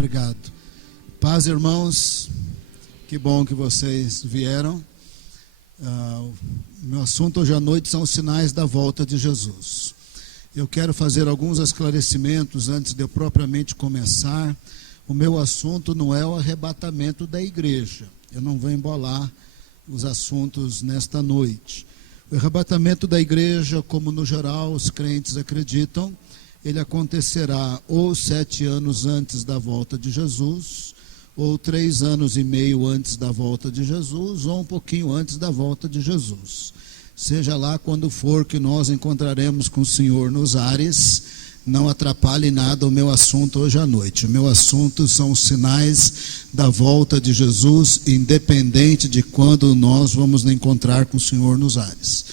Obrigado. Paz, irmãos, que bom que vocês vieram. O meu assunto hoje à noite são os sinais da volta de Jesus. Eu quero fazer alguns esclarecimentos antes de eu propriamente começar. O meu assunto não é o arrebatamento da igreja. Eu não vou embolar os assuntos nesta noite. O arrebatamento da igreja, como no geral os crentes acreditam, ele acontecerá ou 7 anos antes da volta de Jesus, ou 3 anos e meio antes da volta de Jesus, ou um pouquinho antes da volta de Jesus. Seja lá quando for que nós encontraremos com o Senhor nos ares, não atrapalhe nada o meu assunto hoje à noite. O meu assunto são os sinais da volta de Jesus, independente de quando nós vamos encontrar com o Senhor nos ares.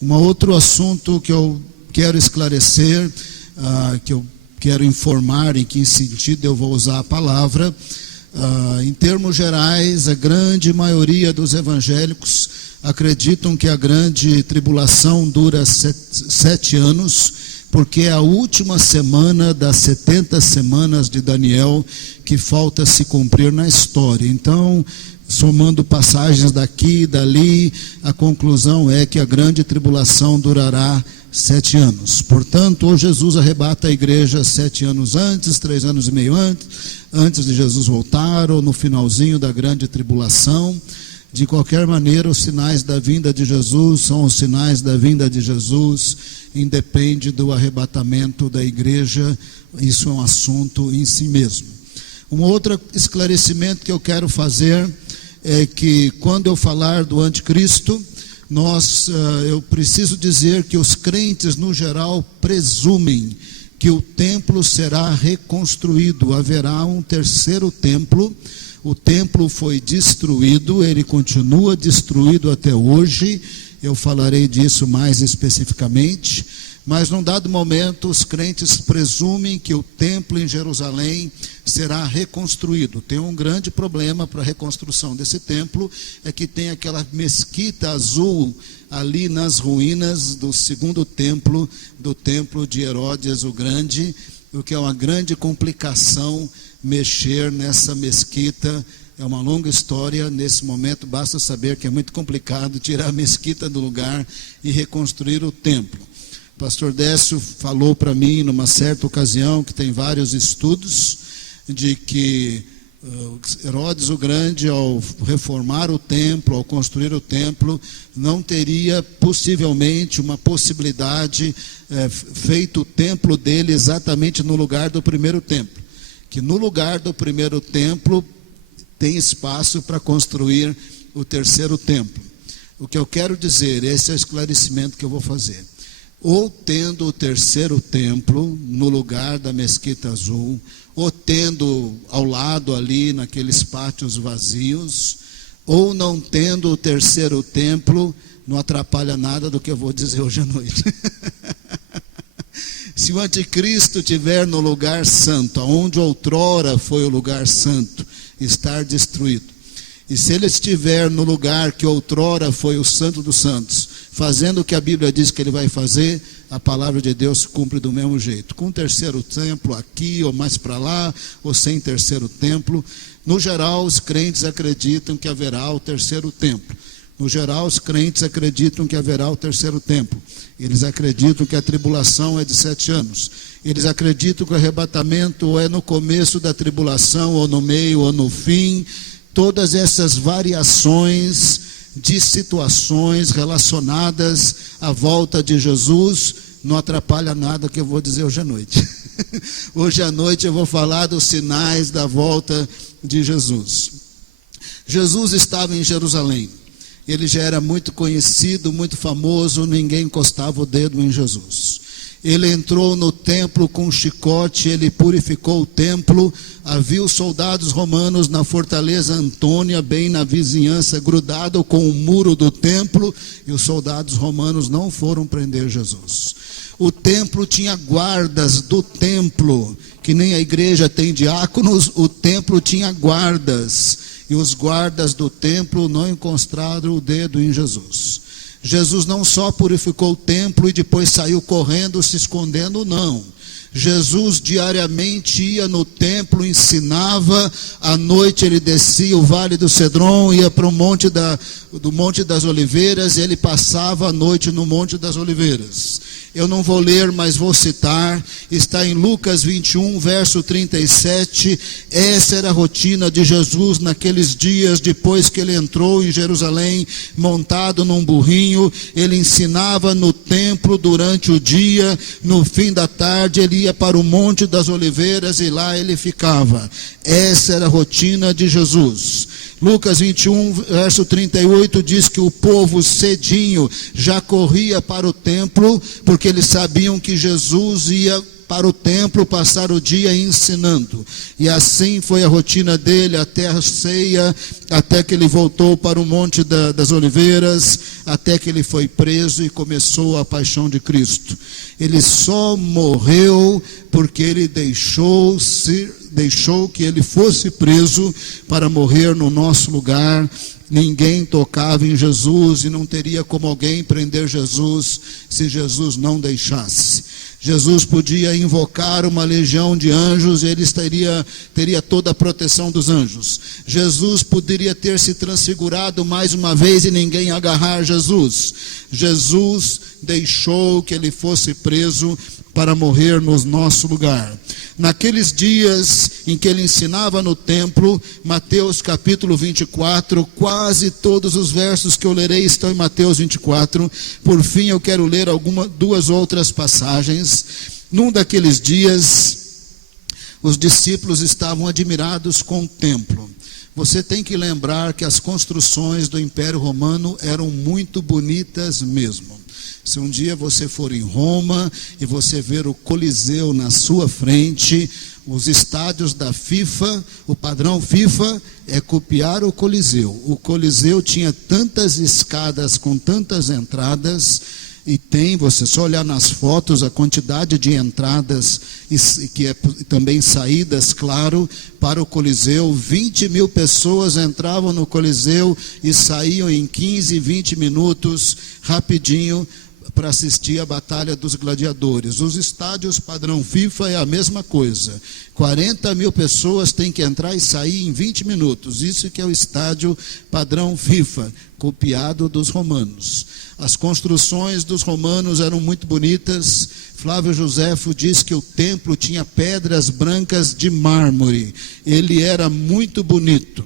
Um outro assunto que eu quero esclarecer, que eu quero informar em que sentido eu vou usar a palavra. Em termos gerais, a grande maioria dos evangélicos acreditam que a grande tribulação dura 7 anos, porque é a última semana das 70 semanas de Daniel que falta se cumprir na história. Então, somando passagens daqui e dali, a conclusão é que a grande tribulação durará 7 anos. Portanto, ou Jesus arrebata a igreja 7 anos antes, 3 anos e meio antes de Jesus voltar, ou no finalzinho da grande tribulação. De qualquer maneira, os sinais da vinda de Jesus são os sinais da vinda de Jesus, independe do arrebatamento da igreja. Isso é um assunto em si mesmo. Um outro esclarecimento que eu quero fazer é que quando eu falar do anticristo, eu preciso dizer que os crentes no geral presumem que o templo será reconstruído, haverá um terceiro templo. O templo foi destruído, ele continua destruído até hoje, eu falarei disso mais especificamente, mas num dado momento os crentes presumem que o templo em Jerusalém será reconstruído. Tem um grande problema para a reconstrução desse templo, é que tem aquela mesquita azul ali nas ruínas do segundo templo, do templo de Herodes o Grande, o que é uma grande complicação mexer nessa mesquita. É uma longa história. Nesse momento basta saber que é muito complicado tirar a mesquita do lugar e reconstruir o templo. O pastor Décio falou para mim numa certa ocasião que tem vários estudos de que Herodes o Grande, ao reformar o templo, ao construir o templo, não teria possivelmente uma possibilidade feito o templo dele exatamente no lugar do primeiro templo. Que no lugar do primeiro templo tem espaço para construir o terceiro templo. O que eu quero dizer, esse é o esclarecimento que eu vou fazer. Ou tendo o terceiro templo no lugar da mesquita azul, ou tendo ao lado ali naqueles pátios vazios, ou não tendo o terceiro templo, não atrapalha nada do que eu vou dizer hoje à noite. Se o anticristo estiver no lugar santo, onde outrora foi o lugar santo, estar destruído. E se ele estiver no lugar que outrora foi o santo dos santos, fazendo o que a Bíblia diz que ele vai fazer, a palavra de Deus se cumpre do mesmo jeito. Com o terceiro templo aqui, ou mais para lá, ou sem terceiro templo. No geral, os crentes acreditam que haverá o terceiro templo. No geral, os crentes acreditam que haverá o terceiro templo. Eles acreditam que a tribulação é de 7 anos. Eles acreditam que o arrebatamento ou é no começo da tribulação, ou no meio, ou no fim. Todas essas variações de situações relacionadas à volta de Jesus não atrapalha nada que eu vou dizer hoje à noite. Hoje à noite eu vou falar dos sinais da volta de Jesus. Jesus estava em Jerusalém. Ele já era muito conhecido, muito famoso, ninguém encostava o dedo em Jesus. Ele entrou no templo com um chicote, ele purificou o templo. Havia os soldados romanos na fortaleza Antônia, bem na vizinhança, grudado com o muro do templo, e os soldados romanos não foram prender Jesus. O templo tinha guardas do templo, que nem a igreja tem diáconos, o templo tinha guardas, e os guardas do templo não encostaram o dedo em Jesus. Jesus não só purificou o templo e depois saiu correndo, se escondendo, não. Jesus diariamente ia no templo, ensinava, à noite ele descia o Vale do Cedron, ia para o Monte das Oliveiras, e ele passava a noite no Monte das Oliveiras. Eu não vou ler, mas vou citar, está em Lucas 21, verso 37, essa era a rotina de Jesus naqueles dias, depois que ele entrou em Jerusalém, montado num burrinho, ele ensinava no templo durante o dia, no fim da tarde ele ia para o Monte das Oliveiras e lá ele ficava. Essa era a rotina de Jesus. Lucas 21, verso 38 diz que o povo cedinho já corria para o templo, porque eles sabiam que Jesus ia para o templo passar o dia ensinando. E assim foi a rotina dele até a ceia, até que ele voltou para o Monte das Oliveiras, até que ele foi preso e começou a paixão de Cristo. Ele só morreu porque ele deixou que ele fosse preso para morrer no nosso lugar. Ninguém tocava em Jesus e não teria como alguém prender Jesus se Jesus não deixasse. Jesus podia invocar uma legião de anjos e ele teria toda a proteção dos anjos. Jesus poderia ter se transfigurado mais uma vez e ninguém agarrar Jesus. Jesus deixou que ele fosse preso para morrer no nosso lugar. Naqueles dias em que ele ensinava no templo, Mateus capítulo 24, quase todos os versos que eu lerei estão em Mateus 24. Por fim, eu quero ler duas outras passagens. Num daqueles dias, os discípulos estavam admirados com o templo. Você tem que lembrar que as construções do Império Romano eram muito bonitas mesmo. Se um dia você for em Roma e você ver o Coliseu na sua frente, os estádios da FIFA, o padrão FIFA é copiar o Coliseu. O Coliseu tinha tantas escadas com tantas entradas, e você só olhar nas fotos a quantidade de entradas, que é também saídas, claro, para o Coliseu. 20 mil pessoas entravam no Coliseu e saíam em 15, 20 minutos, rapidinho, para assistir a Batalha dos Gladiadores. Os estádios padrão FIFA é a mesma coisa. 40 mil pessoas têm que entrar e sair em 20 minutos. Isso que é o estádio padrão FIFA, copiado dos romanos. As construções dos romanos eram muito bonitas. Flávio Joséfo diz que o templo tinha pedras brancas de mármore. Ele era muito bonito.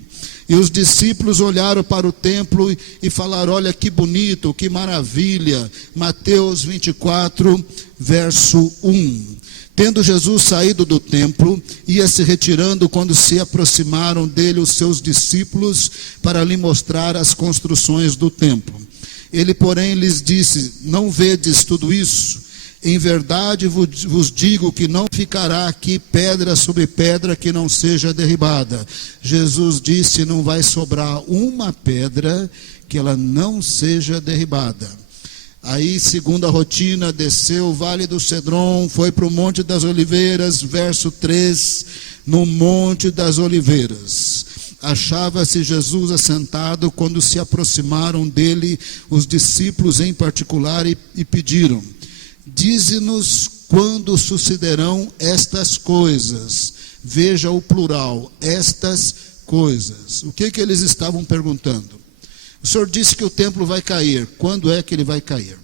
E os discípulos olharam para o templo e falaram: olha que bonito, que maravilha. Mateus 24, verso 1. Tendo Jesus saído do templo, ia se retirando quando se aproximaram dele os seus discípulos para lhe mostrar as construções do templo. Ele, porém, lhes disse: não vedes tudo isso? Em verdade vos digo que não ficará aqui pedra sobre pedra que não seja derribada. Jesus disse: não vai sobrar uma pedra que ela não seja derribada. Aí, segundo a rotina, desceu o Vale do Cedron, foi para o Monte das Oliveiras, verso 3, no Monte das Oliveiras. Achava-se Jesus assentado quando se aproximaram dele os discípulos em particular e pediram: dize-nos quando sucederão estas coisas. Veja o plural, estas coisas. O que eles estavam perguntando? O Senhor disse que o templo vai cair. Quando é que ele vai cair?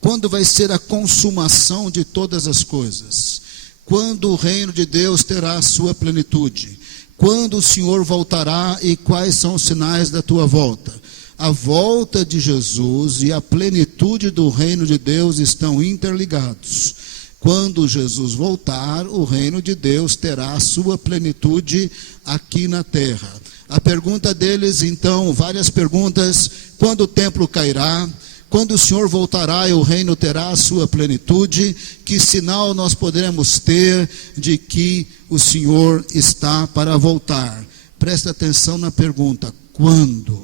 Quando vai ser a consumação de todas as coisas? Quando o reino de Deus terá a sua plenitude? Quando o Senhor voltará e quais são os sinais da tua volta? A volta de Jesus e a plenitude do reino de Deus estão interligados. Quando Jesus voltar, o reino de Deus terá a sua plenitude aqui na terra. A pergunta deles, então, várias perguntas: quando o templo cairá? Quando o Senhor voltará e o reino terá a sua plenitude? Que sinal nós poderemos ter de que o Senhor está para voltar? Presta atenção na pergunta: quando?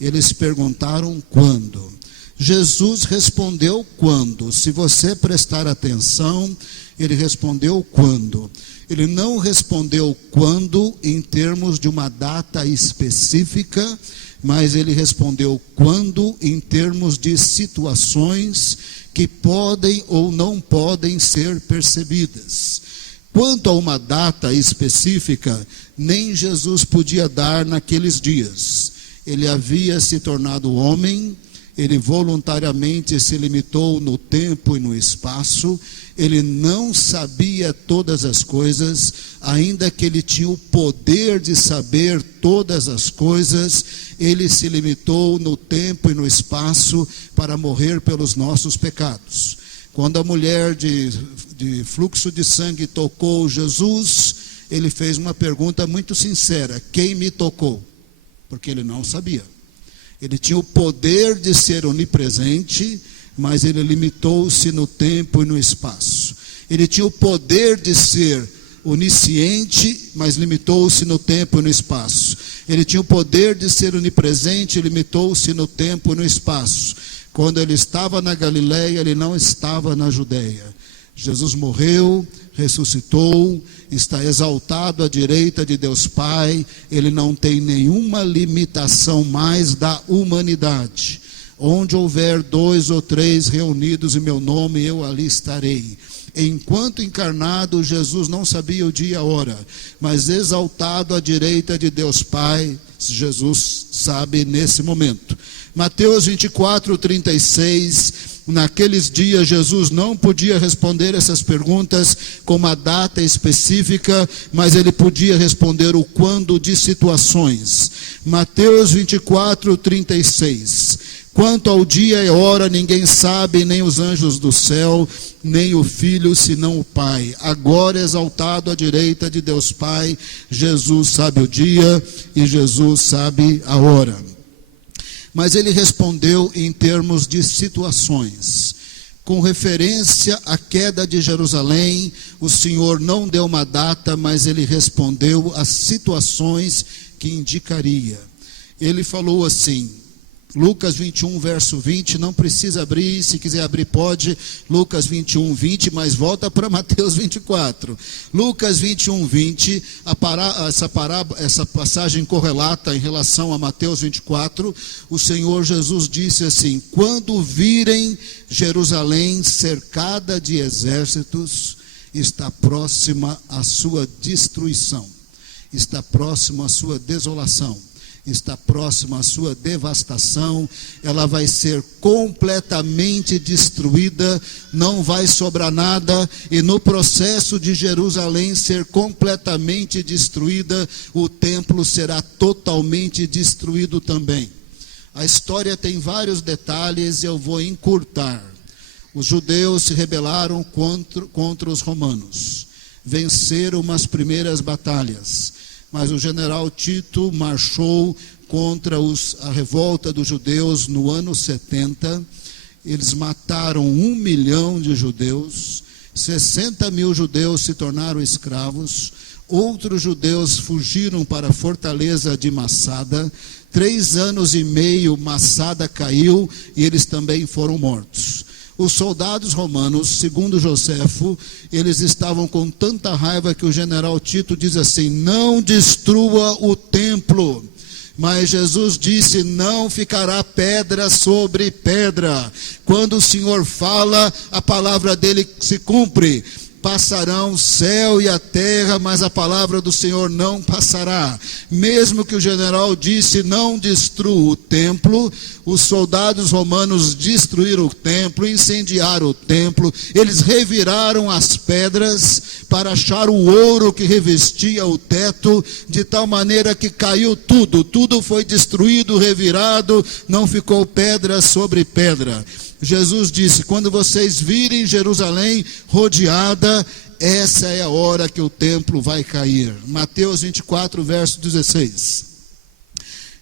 Eles perguntaram quando. Jesus respondeu quando. Se você prestar atenção, ele respondeu quando. Ele não respondeu quando em termos de uma data específica, mas ele respondeu quando, em termos de situações que podem ou não podem ser percebidas. Quanto a uma data específica, nem Jesus podia dar naqueles dias. Ele havia se tornado homem, ele voluntariamente se limitou no tempo e no espaço, ele não sabia todas as coisas, ainda que ele tinha o poder de saber todas as coisas, ele se limitou no tempo e no espaço para morrer pelos nossos pecados. Quando a mulher de fluxo de sangue tocou Jesus, ele fez uma pergunta muito sincera: quem me tocou? Porque ele não sabia. Ele tinha o poder de ser onipresente, mas ele limitou-se no tempo e no espaço. Ele tinha o poder de ser onisciente, mas limitou-se no tempo e no espaço. Ele tinha o poder de ser onipresente, limitou-se no tempo e no espaço. Quando ele estava na Galileia, ele não estava na Judeia. Jesus morreu, ressuscitou, está exaltado à direita de Deus Pai, ele não tem nenhuma limitação mais da humanidade. Onde houver 2 ou 3 reunidos em meu nome, eu ali estarei. Enquanto encarnado, Jesus não sabia o dia e a hora, mas exaltado à direita de Deus Pai, Jesus sabe nesse momento. Mateus 24, 36, naqueles dias Jesus não podia responder essas perguntas com uma data específica, mas ele podia responder o quando de situações. Mateus 24, 36. Quanto ao dia e hora, ninguém sabe, nem os anjos do céu, nem o Filho, senão o Pai. Agora exaltado à direita de Deus Pai, Jesus sabe o dia e Jesus sabe a hora. Mas ele respondeu em termos de situações. Com referência à queda de Jerusalém, o Senhor não deu uma data, mas ele respondeu as situações que indicaria. Ele falou assim, Lucas 21, verso 20, não precisa abrir, se quiser abrir pode, Lucas 21, 20, mas volta para Mateus 24. Lucas 21, 20, essa passagem correlata em relação a Mateus 24, o Senhor Jesus disse assim, quando virem Jerusalém cercada de exércitos, está próxima a sua destruição, está próxima a sua desolação. Está próxima à sua devastação, ela vai ser completamente destruída, não vai sobrar nada, e no processo de Jerusalém ser completamente destruída, o templo será totalmente destruído também. A história tem vários detalhes, eu vou encurtar. Os judeus se rebelaram contra os romanos, venceram umas primeiras batalhas. Mas o general Tito marchou contra a revolta dos judeus no ano 70. Eles mataram 1 milhão de judeus, 60 mil judeus se tornaram escravos, outros judeus fugiram para a fortaleza de Massada. 3 anos e meio Massada caiu e eles também foram mortos. Os soldados romanos, segundo Joséfo, eles estavam com tanta raiva que o general Tito diz assim, não destrua o templo. Mas Jesus disse, não ficará pedra sobre pedra. Quando o Senhor fala, a palavra dele se cumpre. Passarão o céu e a terra, mas a palavra do Senhor não passará. Mesmo que o general disse, não destrua o templo, os soldados romanos destruíram o templo, incendiaram o templo, eles reviraram as pedras para achar o ouro que revestia o teto, de tal maneira que caiu tudo foi destruído, revirado, não ficou pedra sobre pedra. Jesus disse, quando vocês virem Jerusalém rodeada, essa é a hora que o templo vai cair. Mateus 24, verso 16.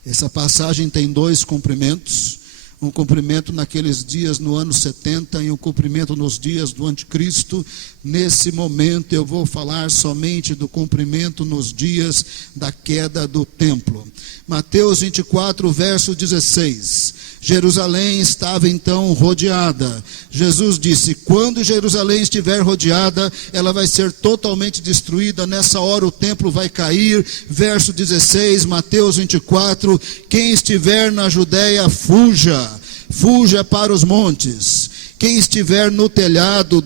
Essa passagem tem 2 cumprimentos. um cumprimento naqueles dias no ano 70 e um cumprimento nos dias do anticristo. Nesse momento eu vou falar somente do cumprimento nos dias da queda do templo. Mateus 24, verso 16. Jerusalém estava então rodeada. Jesus disse: quando Jerusalém estiver rodeada, ela vai ser totalmente destruída. Nessa hora o templo vai cair. Verso 16, Mateus 24. Quem estiver na Judéia, fuja para os montes. Quem estiver no telhado,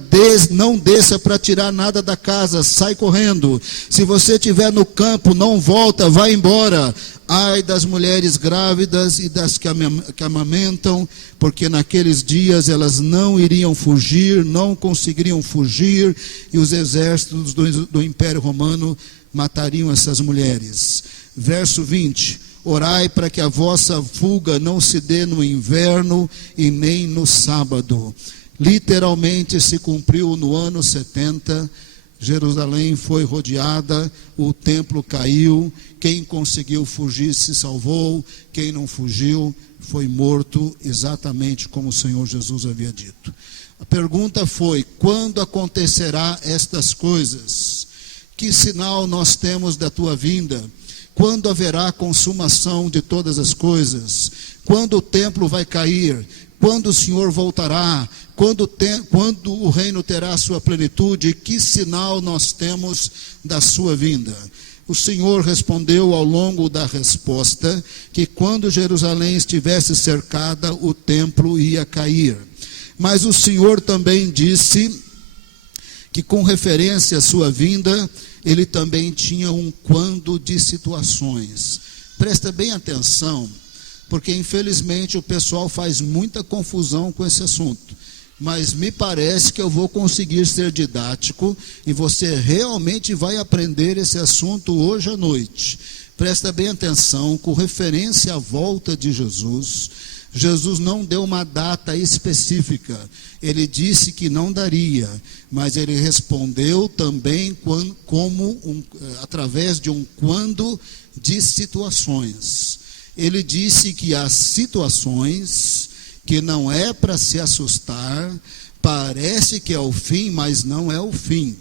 não desça para tirar nada da casa, sai correndo. Se você estiver no campo, não volta, vai embora. Ai das mulheres grávidas e das que amamentam, porque naqueles dias elas não iriam fugir, não conseguiriam fugir, e os exércitos do Império Romano matariam essas mulheres. Verso 20. Orai para que a vossa fuga não se dê no inverno e nem no sábado. Literalmente se cumpriu no ano 70. Jerusalém foi rodeada, o templo caiu. Quem conseguiu fugir se salvou. Quem não fugiu foi morto, exatamente como o Senhor Jesus havia dito. A pergunta foi: quando acontecerá estas coisas? Que sinal nós temos da tua vinda? Quando haverá consumação de todas as coisas? Quando o templo vai cair? Quando o Senhor voltará? Quando o reino terá a sua plenitude? Que sinal nós temos da sua vinda? O Senhor respondeu ao longo da resposta que quando Jerusalém estivesse cercada, o templo ia cair. Mas o Senhor também disse que, com referência à sua vinda, ele também tinha um quando de situações. Presta bem atenção, porque infelizmente o pessoal faz muita confusão com esse assunto. Mas me parece que eu vou conseguir ser didático e você realmente vai aprender esse assunto hoje à noite. Presta bem atenção, com referência à volta de Jesus. Jesus não deu uma data específica. Ele disse que não daria, mas ele respondeu também através de um quando de situações. Ele disse que há situações que não é para se assustar, parece que é o fim, mas não é o fim.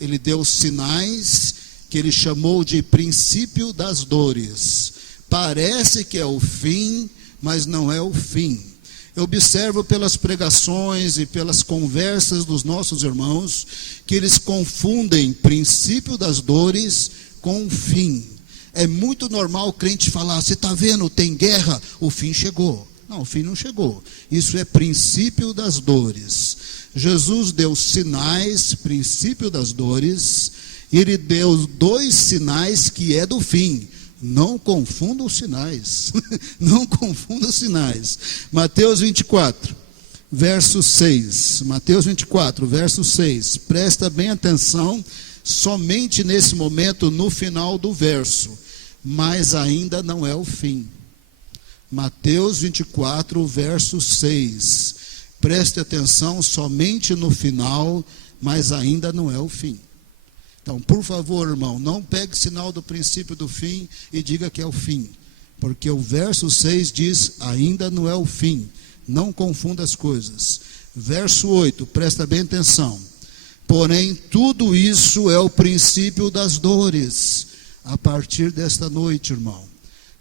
Ele deu sinais que ele chamou de princípio das dores. Parece que é o fim, mas não é o fim. Eu observo pelas pregações e pelas conversas dos nossos irmãos que eles confundem princípio das dores com o fim. É muito normal o crente falar: você está vendo, tem guerra, o fim chegou. Não, o fim não chegou. Isso é princípio das dores. Jesus deu sinais, princípio das dores, e ele deu 2 sinais que é do fim. Não confunda os sinais. Não confunda os sinais. Mateus 24, verso 6. Mateus 24, verso 6. Presta bem atenção, somente nesse momento, no final do verso. Mas ainda não é o fim. Mateus 24, verso 6. Preste atenção somente no final, mas ainda não é o fim. Então, por favor, irmão, não pegue sinal do princípio do fim e diga que é o fim. Porque o verso 6 diz: ainda não é o fim. Não confunda as coisas. Verso 8, presta bem atenção. Porém, tudo isso é o princípio das dores. A partir desta noite, irmão,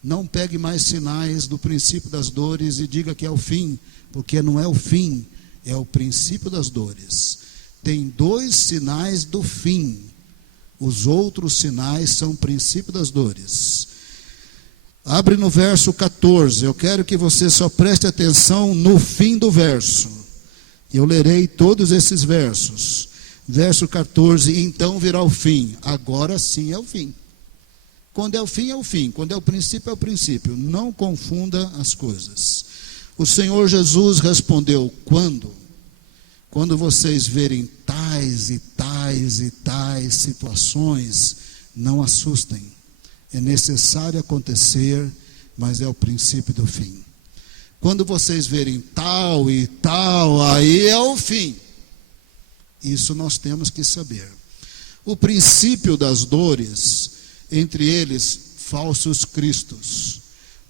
não pegue mais sinais do princípio das dores e diga que é o fim, porque não é o fim, é o princípio das dores. Tem 2 sinais do fim, os outros sinais são princípio das dores. Abre no verso 14, eu quero que você só preste atenção no fim do verso. Eu lerei todos esses versos. Verso 14, então virá o fim. Agora sim é o fim. Quando é o fim, é o fim. Quando é o princípio, é o princípio. Não confunda as coisas. O Senhor Jesus respondeu: quando? Quando vocês verem tais e tais e tais situações, não assustem. É necessário acontecer, mas é o princípio do fim. Quando vocês verem tal e tal, aí é o fim. Isso nós temos que saber. O princípio das dores, entre eles, falsos cristos.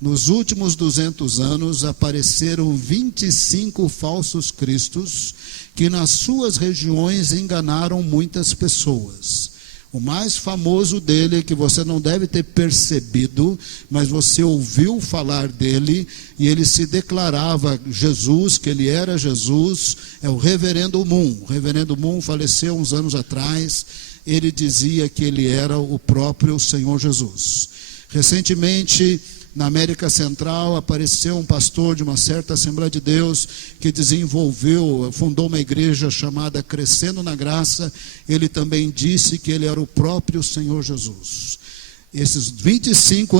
Nos últimos 200 anos apareceram 25 falsos cristos que nas suas regiões enganaram muitas pessoas. O mais famoso dele, que você não deve ter percebido, mas você ouviu falar dele, e ele se declarava Jesus, que ele era Jesus, é o Reverendo Moon. O Reverendo Moon faleceu uns anos atrás. Ele dizia que ele era o próprio Senhor Jesus. Recentemente, na América Central, apareceu um pastor de uma certa Assembleia de Deus que fundou uma igreja chamada Crescendo na Graça. Ele também disse que ele era o próprio Senhor Jesus. Esses 25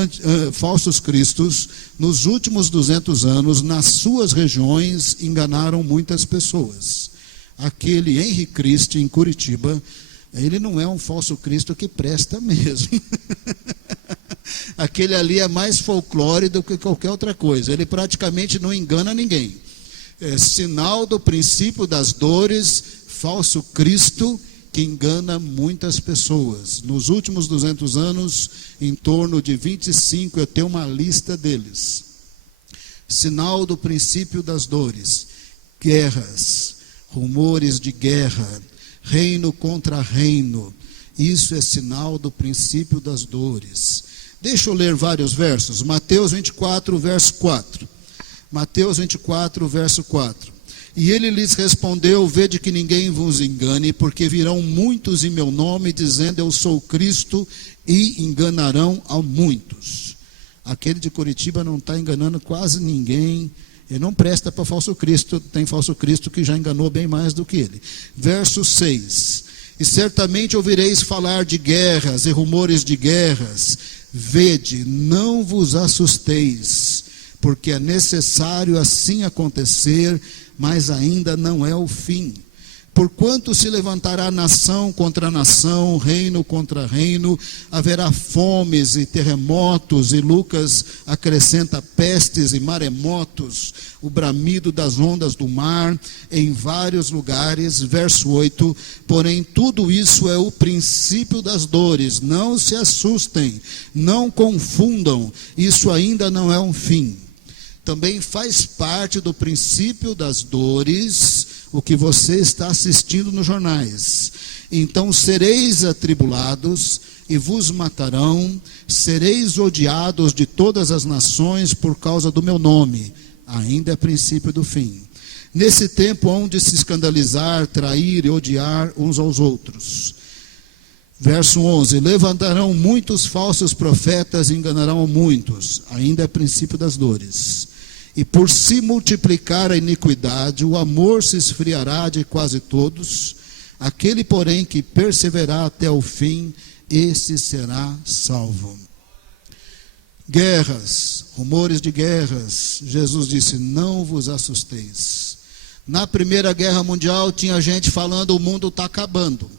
falsos cristos, nos últimos 200 anos, nas suas regiões, enganaram muitas pessoas. Aquele Henry Christie, em Curitiba, ele não é um falso cristo que presta mesmo. Aquele ali é mais folclore do que qualquer outra coisa. Ele praticamente não engana ninguém. É sinal do princípio das dores, falso Cristo que engana muitas pessoas. Nos últimos 200 anos, em torno de 25, eu tenho uma lista deles. Sinal do princípio das dores, guerras, rumores de guerra, reino contra reino. Isso é sinal do princípio das dores. Deixa eu ler vários versos. Mateus 24, verso 4. Mateus 24, verso 4. E ele lhes respondeu: vede que ninguém vos engane, porque virão muitos em meu nome, dizendo eu sou Cristo, e enganarão a muitos. Aquele de Curitiba não está enganando quase ninguém. Ele não presta para falso Cristo. Tem falso Cristo que já enganou bem mais do que ele. Verso 6. E certamente ouvireis falar de guerras e rumores de guerras. Vede, não vos assusteis, porque é necessário assim acontecer, mas ainda não é o fim. Porquanto se levantará nação contra nação, reino contra reino, haverá fomes e terremotos, e Lucas acrescenta pestes e maremotos, o bramido das ondas do mar, em vários lugares. Verso 8, porém tudo isso é o princípio das dores, não se assustem, não confundam, isso ainda não é um fim. Também faz parte do princípio das dores o que você está assistindo nos jornais. Então sereis atribulados e vos matarão, sereis odiados de todas as nações por causa do meu nome. Ainda é princípio do fim. Nesse tempo hão de se escandalizar, trair e odiar uns aos outros. Verso 11, levantarão muitos falsos profetas e enganarão muitos. Ainda é princípio das dores. E por se multiplicar a iniquidade, o amor se esfriará de quase todos. Aquele, porém, que perseverar até o fim, esse será salvo. Guerras, rumores de guerras. Jesus disse, não vos assusteis. Na Primeira Guerra Mundial tinha gente falando, o mundo está acabando.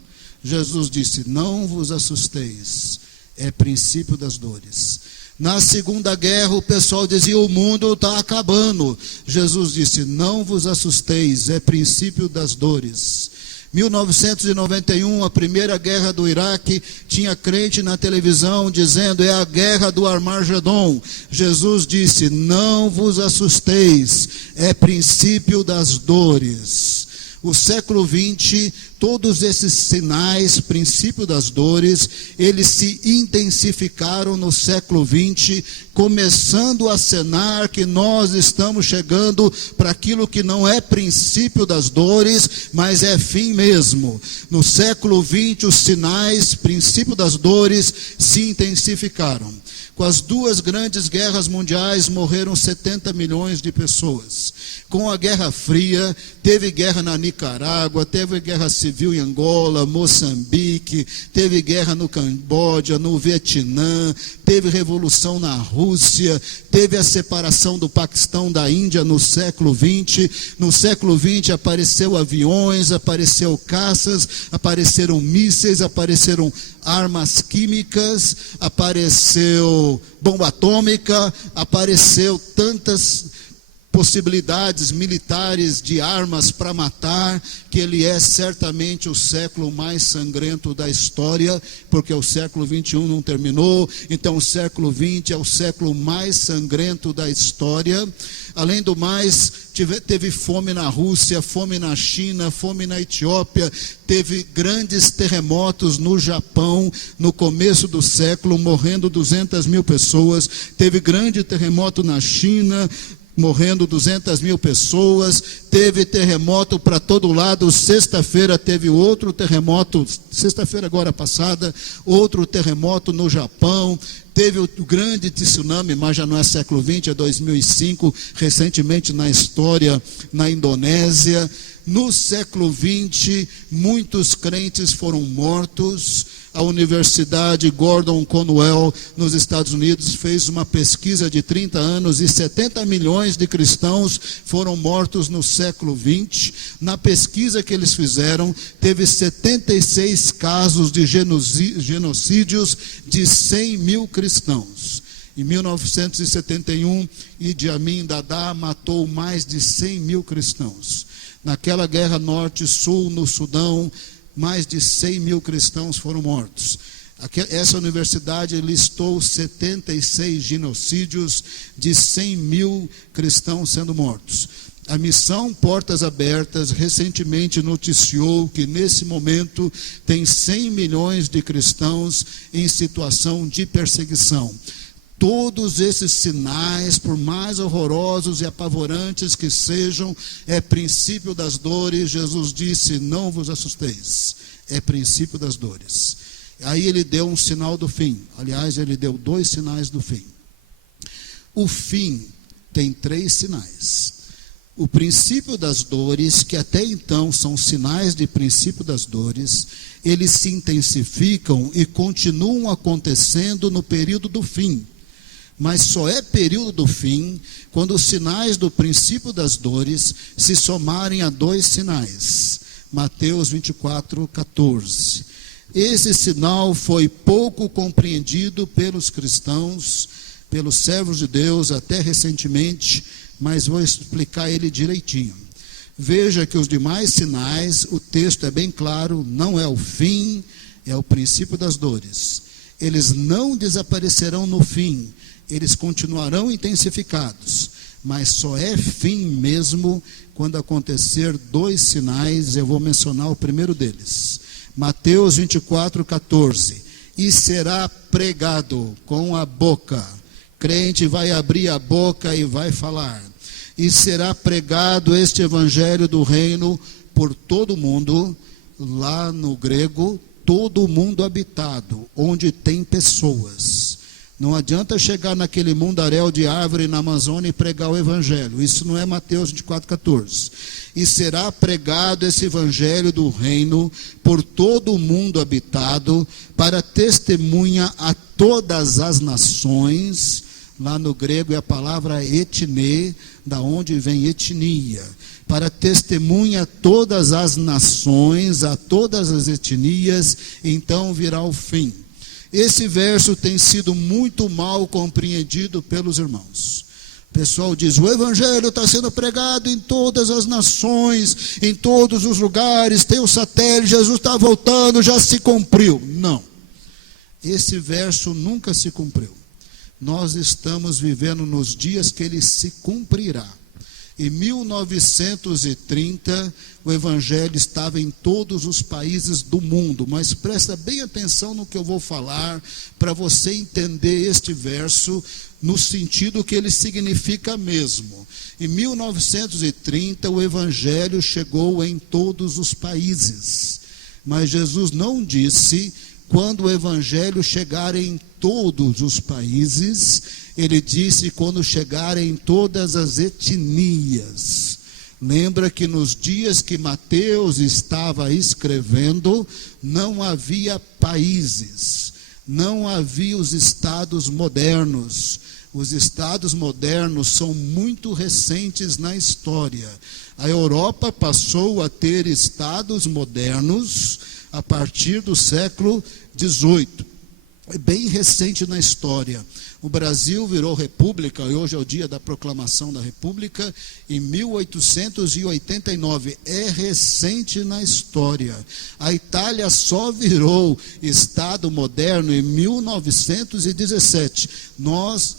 Jesus disse, não vos assusteis. É princípio das dores. Na Segunda Guerra o pessoal dizia, o mundo está acabando. Jesus disse, não vos assusteis, é princípio das dores. 1991, a Primeira Guerra do Iraque, tinha crente na televisão dizendo, é a guerra do Armagedon. Jesus disse, não vos assusteis, é princípio das dores. O século XX, todos esses sinais, princípio das dores, eles se intensificaram no século XX, começando a acenar que nós estamos chegando para aquilo que não é princípio das dores, mas é fim mesmo. No século XX, os sinais, princípio das dores, se intensificaram. Com as duas grandes guerras mundiais, morreram 70 milhões de pessoas. Com a Guerra Fria, teve guerra na Nicarágua, teve guerra civil em Angola, Moçambique, teve guerra no Camboja, no Vietnã, teve revolução na Rússia, teve a separação do Paquistão da Índia no século XX. No século XX apareceu aviões, apareceu caças, apareceram mísseis, apareceram armas químicas, apareceu bomba atômica, apareceu tantas possibilidades militares de armas para matar, que ele é certamente o século mais sangrento da história, porque o século 21 não terminou, então o século 20 é o século mais sangrento da história. Além do mais, teve fome na Rússia, fome na China, fome na Etiópia, teve grandes terremotos no Japão, no começo do século, morrendo 200 mil pessoas, teve grande terremoto na China, morrendo 200 mil pessoas, teve terremoto para todo lado. Sexta-feira teve outro terremoto, sexta-feira agora passada, outro terremoto no Japão, teve o grande tsunami, mas já não é século 20, é 2005, recentemente na história, na Indonésia. No século 20, muitos crentes foram mortos. A Universidade Gordon Conwell, nos Estados Unidos, fez uma pesquisa de 30 anos e 70 milhões de cristãos foram mortos no século 20. Na pesquisa que eles fizeram, teve 76 casos de genocídios de 100 mil cristãos. Em 1971, Idi Amin Dada matou mais de 100 mil cristãos. Naquela guerra norte-sul, no Sudão, mais de 100 mil cristãos foram mortos. Essa universidade listou 76 genocídios de 100 mil cristãos sendo mortos. A missão Portas Abertas recentemente noticiou que nesse momento tem 100 milhões de cristãos em situação de perseguição. Todos esses sinais, por mais horrorosos e apavorantes que sejam, é princípio das dores. Jesus disse: não vos assusteis, é princípio das dores. Aí ele deu um sinal do fim. Aliás, ele deu 2 sinais do fim. O fim tem 3 sinais. O princípio das dores, que até então são sinais de princípio das dores, eles se intensificam e continuam acontecendo no período do fim. Mas só é período do fim quando os sinais do princípio das dores se somarem a 2 sinais. Mateus 24, 14. Esse sinal foi pouco compreendido pelos cristãos, pelos servos de Deus até recentemente, mas vou explicar ele direitinho. Veja que os demais sinais, o texto é bem claro, não é o fim, é o princípio das dores. Eles não desaparecerão no fim, eles continuarão intensificados, mas só é fim mesmo quando acontecer 2 sinais. Eu vou mencionar o primeiro deles. Mateus 24, 14. E será pregado com a boca. Crente vai abrir a boca e vai falar. E será pregado este evangelho do reino por todo o mundo, lá no grego, todo o mundo habitado, onde tem pessoas. Não adianta chegar naquele mundaréu de árvore na Amazônia e pregar o evangelho. Isso não é Mateus 24, 14. E será pregado esse evangelho do reino por todo o mundo habitado, para testemunha a todas as nações. Lá no grego é a palavra etne, da onde vem etnia. Para testemunha a todas as nações, a todas as etnias, então virá o fim. Esse verso tem sido muito mal compreendido pelos irmãos. O pessoal diz: o evangelho está sendo pregado em todas as nações, em todos os lugares, tem o satélite, Jesus está voltando, já se cumpriu. Não, esse verso nunca se cumpriu. Nós estamos vivendo nos dias que ele se cumprirá. Em 1930, o evangelho estava em todos os países do mundo, mas presta bem atenção no que eu vou falar, para você entender este verso no sentido que ele significa mesmo. Em 1930, o evangelho chegou em todos os países, mas Jesus não disse quando o evangelho chegar em todos os países. Ele disse quando chegar em todas as etnias. Lembra que nos dias que Mateus estava escrevendo, não havia países, não havia os estados modernos. Os estados modernos são muito recentes na história. A Europa passou a ter estados modernos a partir do século XVIII. é bem recente na história. O Brasil virou república, e hoje é o dia da proclamação da república, em 1889. É recente na história. A Itália só virou Estado moderno em 1917.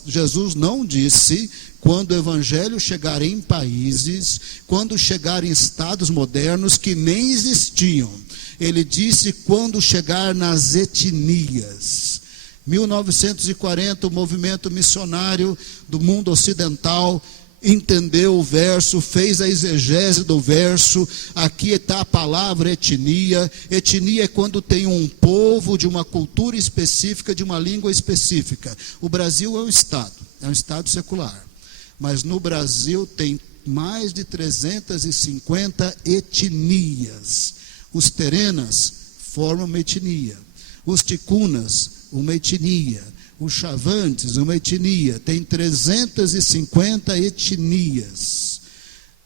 Jesus não disse quando o evangelho chegar em países, quando chegar em estados modernos que nem existiam. Ele disse quando chegar nas etnias. 1940, o movimento missionário do mundo ocidental entendeu o verso, fez a exegese do verso. Aqui está a palavra etnia. Etnia é quando tem um povo de uma cultura específica, de uma língua específica. O Brasil é um estado secular. Mas no Brasil tem mais de 350 etnias. Os terenas formam uma etnia. Os ticunas, uma etnia. Os chavantes, uma etnia. Tem 350 etnias.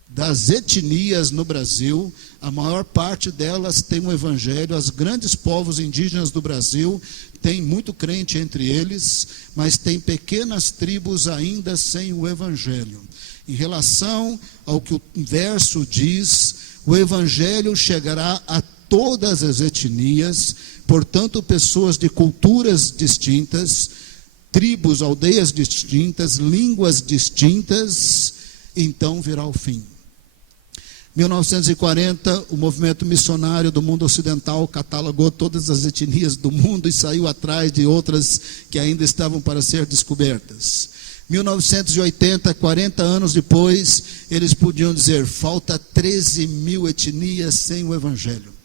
Das etnias no Brasil, a maior parte delas tem um evangelho. Os grandes povos indígenas do Brasil tem muito crente entre eles, mas tem pequenas tribos ainda sem o evangelho. Em relação ao que o verso diz, o evangelho chegará a todas as etnias, portanto, pessoas de culturas distintas, tribos, aldeias distintas, línguas distintas, então virá o fim. 1940, o movimento missionário do mundo ocidental catalogou todas as etnias do mundo e saiu atrás de outras que ainda estavam para ser descobertas. 1980, 40 anos depois, eles podiam dizer, falta 13 mil etnias sem o evangelho.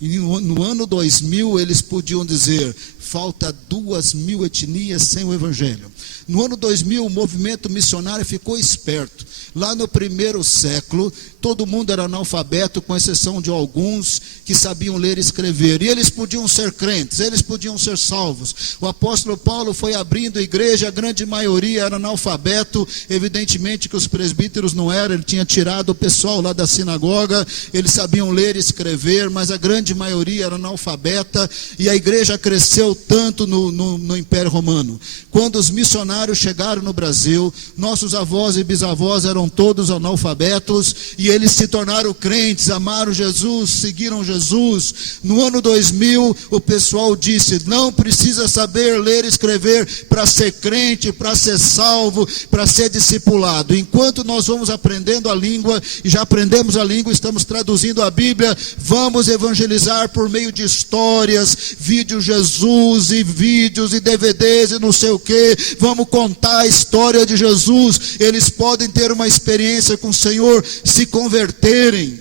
E no ano 2000, eles podiam dizer, falta 2.000 etnias sem o evangelho. No ano 2000, o movimento missionário ficou esperto. Lá no primeiro século, todo mundo era analfabeto, com exceção de alguns que sabiam ler e escrever. E eles podiam ser crentes, eles podiam ser salvos. O apóstolo Paulo foi abrindo a igreja, a grande maioria era analfabeto. Evidentemente que os presbíteros não eram, ele tinha tirado o pessoal lá da sinagoga. Eles sabiam ler e escrever, mas a grande maioria era analfabeta. E a igreja cresceu tanto no Império Romano. Quando os missionários chegaram no Brasil, nossos avós e bisavós eram todos analfabetos, e eles se tornaram crentes, amaram Jesus, seguiram Jesus. No ano 2000, o pessoal disse, não precisa saber ler e escrever para ser crente, para ser salvo, para ser discipulado. Enquanto nós vamos aprendendo a língua, e já aprendemos a língua, estamos traduzindo a Bíblia, vamos evangelizar por meio de histórias, vídeos Jesus, e vídeos, e DVDs, e não sei o que, vamos contar a história de Jesus. Eles podem ter uma experiência com o Senhor, se converterem.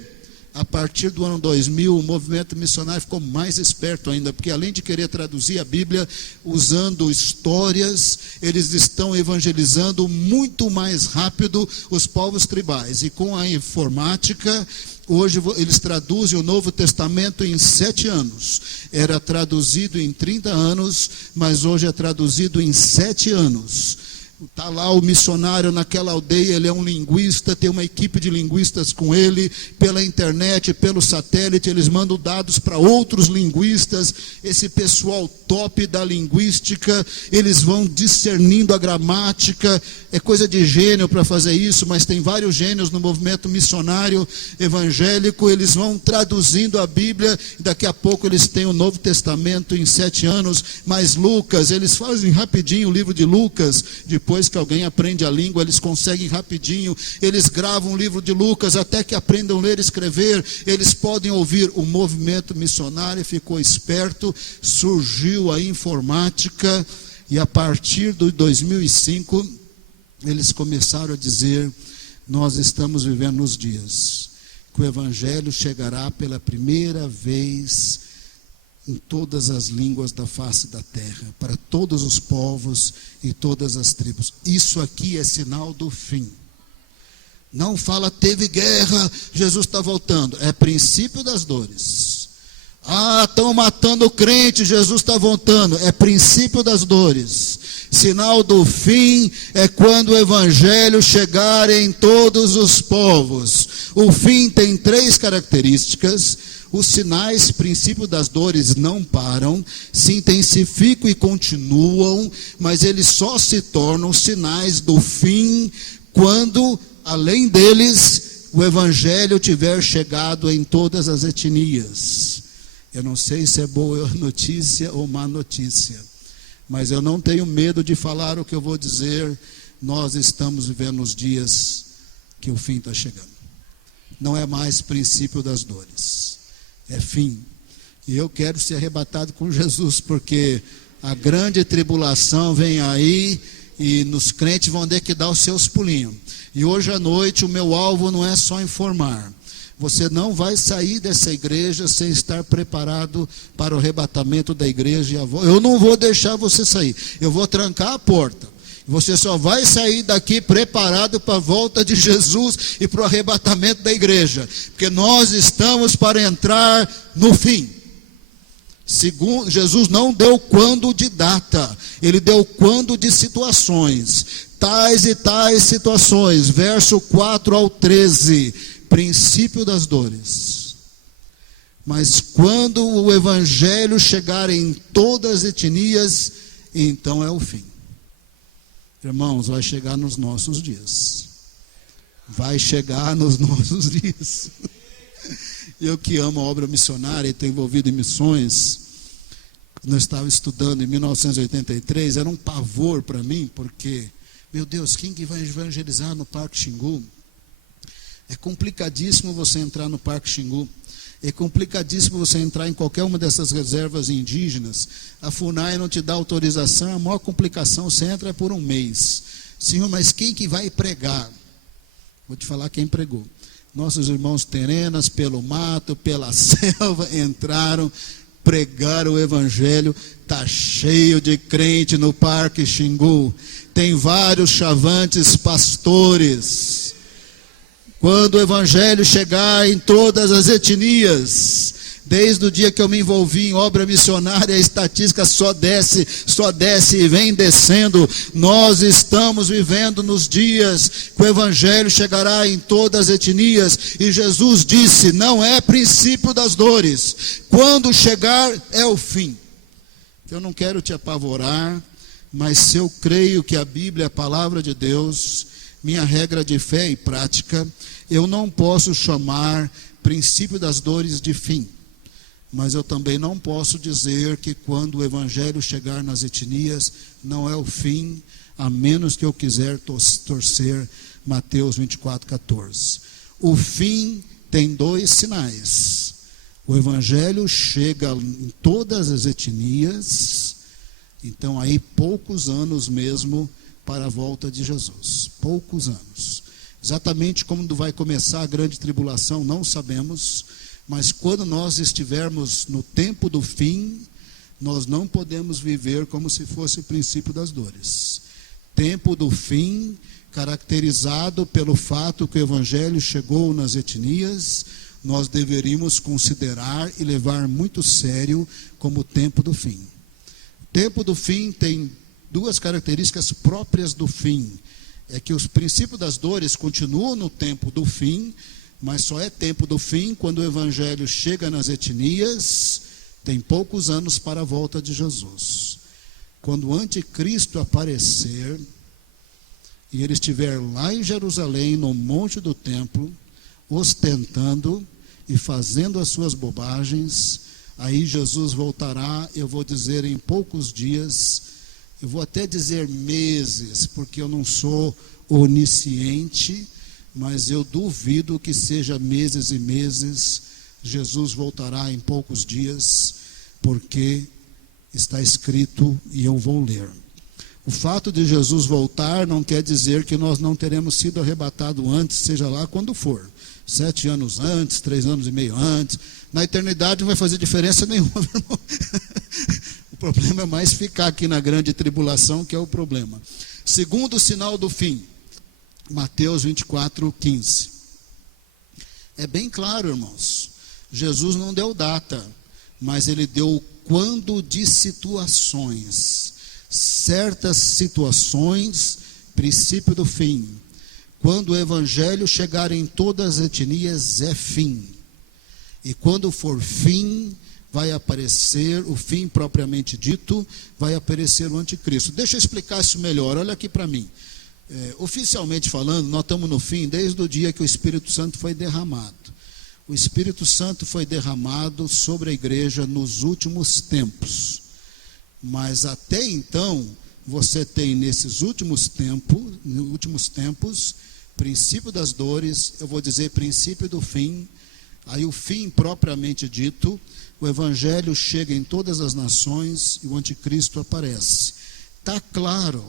A partir do ano 2000, o movimento missionário ficou mais esperto ainda, porque além de querer traduzir a Bíblia usando histórias, eles estão evangelizando muito mais rápido os povos tribais. E com a informática, hoje eles traduzem o Novo Testamento em 7 anos. Era traduzido em 30 anos, mas hoje é traduzido em 7 anos. Está lá o missionário naquela aldeia, ele é um linguista, tem uma equipe de linguistas com ele, pela internet, pelo satélite, eles mandam dados para outros linguistas. Esse pessoal top da linguística, eles vão discernindo a gramática. É coisa de gênio para fazer isso, mas tem vários gênios no movimento missionário evangélico. Eles vão traduzindo a Bíblia, e daqui a pouco eles têm o Novo Testamento em 7 anos. Mas Lucas, eles fazem rapidinho o livro de Lucas. Depois que alguém aprende a língua, eles conseguem rapidinho. Eles gravam o livro de Lucas até que aprendam a ler e escrever. Eles podem ouvir. O movimento missionário ficou esperto, surgiu a informática, e a partir de 2005, eles começaram a dizer, nós estamos vivendo nos dias que o evangelho chegará pela primeira vez em todas as línguas da face da terra, para todos os povos e todas as tribos. Isso aqui é sinal do fim. Não fala, teve guerra, Jesus está voltando. É princípio das dores. Estão matando o crente, Jesus está voltando. É princípio das dores. Sinal do fim é quando o evangelho chegar em todos os povos. O fim tem 3 características. Os sinais, princípio das dores, não param, se intensificam e continuam, mas eles só se tornam sinais do fim quando, além deles, o evangelho tiver chegado em todas as etnias. Eu não sei se é boa notícia ou má notícia, mas eu não tenho medo de falar o que eu vou dizer. Nós estamos vivendo os dias que o fim está chegando. Não é mais princípio das dores, é fim. E eu quero ser arrebatado com Jesus, porque a grande tribulação vem aí e nos crentes vão ter que dar os seus pulinhos. E hoje à noite o meu alvo não é só informar. Você não vai sair dessa igreja sem estar preparado para o arrebatamento da igreja. Eu não vou deixar você sair, eu vou trancar a porta. Você só vai sair daqui preparado para a volta de Jesus e para o arrebatamento da igreja, porque nós estamos para entrar no fim. Segundo, Jesus não deu quando de data, ele deu quando de situações. Tais e tais situações, verso 4 ao 13, princípio das dores. Mas quando o evangelho chegar em todas as etnias, então é o fim. Irmãos, vai chegar nos nossos dias. Vai chegar nos nossos dias. Eu que amo a obra missionária e tenho envolvido em missões, quando eu estava estudando em 1983, era um pavor para mim, porque, meu Deus, quem que vai evangelizar no Parque Xingu? É complicadíssimo você entrar no Parque Xingu. É complicadíssimo você entrar em qualquer uma dessas reservas indígenas. A FUNAI não te dá autorização, a maior complicação, você entra por um mês. Senhor, mas quem que vai pregar? Vou te falar quem pregou. Nossos irmãos terenas, pelo mato, pela selva, entraram, pregaram o evangelho. Está cheio de crente no Parque Xingu. Tem vários chavantes pastores. Quando o evangelho chegar em todas as etnias, desde o dia que eu me envolvi em obra missionária, a estatística só desce e vem descendo. Nós estamos vivendo nos dias que o evangelho chegará em todas as etnias, e Jesus disse, não é princípio das dores, quando chegar é o fim. Eu não quero te apavorar, mas se eu creio que a Bíblia é a palavra de Deus, minha regra de fé e prática, eu não posso chamar princípio das dores de fim, mas eu também não posso dizer que quando o evangelho chegar nas etnias, não é o fim, a menos que eu quiser torcer Mateus 24:14. O fim tem dois sinais. O evangelho chega em todas as etnias, então aí poucos anos mesmo para a volta de Jesus, poucos anos. Exatamente quando vai começar a grande tribulação, não sabemos, mas quando nós estivermos no tempo do fim, nós não podemos viver como se fosse o princípio das dores. Tempo do fim, caracterizado pelo fato que o evangelho chegou nas etnias, nós deveríamos considerar e levar muito sério como o tempo do fim. O tempo do fim tem duas características próprias do fim. É que os princípios das dores continuam no tempo do fim, mas só é tempo do fim quando o evangelho chega nas etnias, tem poucos anos para a volta de Jesus. Quando o anticristo aparecer, e ele estiver lá em Jerusalém, no monte do templo, ostentando e fazendo as suas bobagens, aí Jesus voltará, eu vou dizer em poucos dias, eu vou até dizer meses, porque eu não sou onisciente, mas eu duvido que seja meses e meses. Jesus voltará em poucos dias, porque está escrito e eu vou ler. O fato de Jesus voltar não quer dizer que nós não teremos sido arrebatados antes, seja lá quando for. 7 anos antes, 3 anos e meio antes. Na eternidade não vai fazer diferença nenhuma, irmão. O problema é mais ficar aqui na grande tribulação, que é o problema. Segundo sinal do fim, Mateus 24:15. É bem claro, irmãos. Jesus não deu data, mas ele deu quando de situações. Certas situações, princípio do fim. Quando o evangelho chegar em todas as etnias, é fim. E quando for fim, vai aparecer, o fim propriamente dito, vai aparecer o anticristo. Deixa eu explicar isso melhor, olha aqui para mim. Oficialmente falando, nós estamos no fim desde o dia que o Espírito Santo foi derramado. O Espírito Santo foi derramado sobre a igreja nos últimos tempos. Mas até então, você tem nesses últimos tempos, princípio das dores, eu vou dizer princípio do fim, aí o fim propriamente dito, o evangelho chega em todas as nações e o anticristo aparece. Está claro,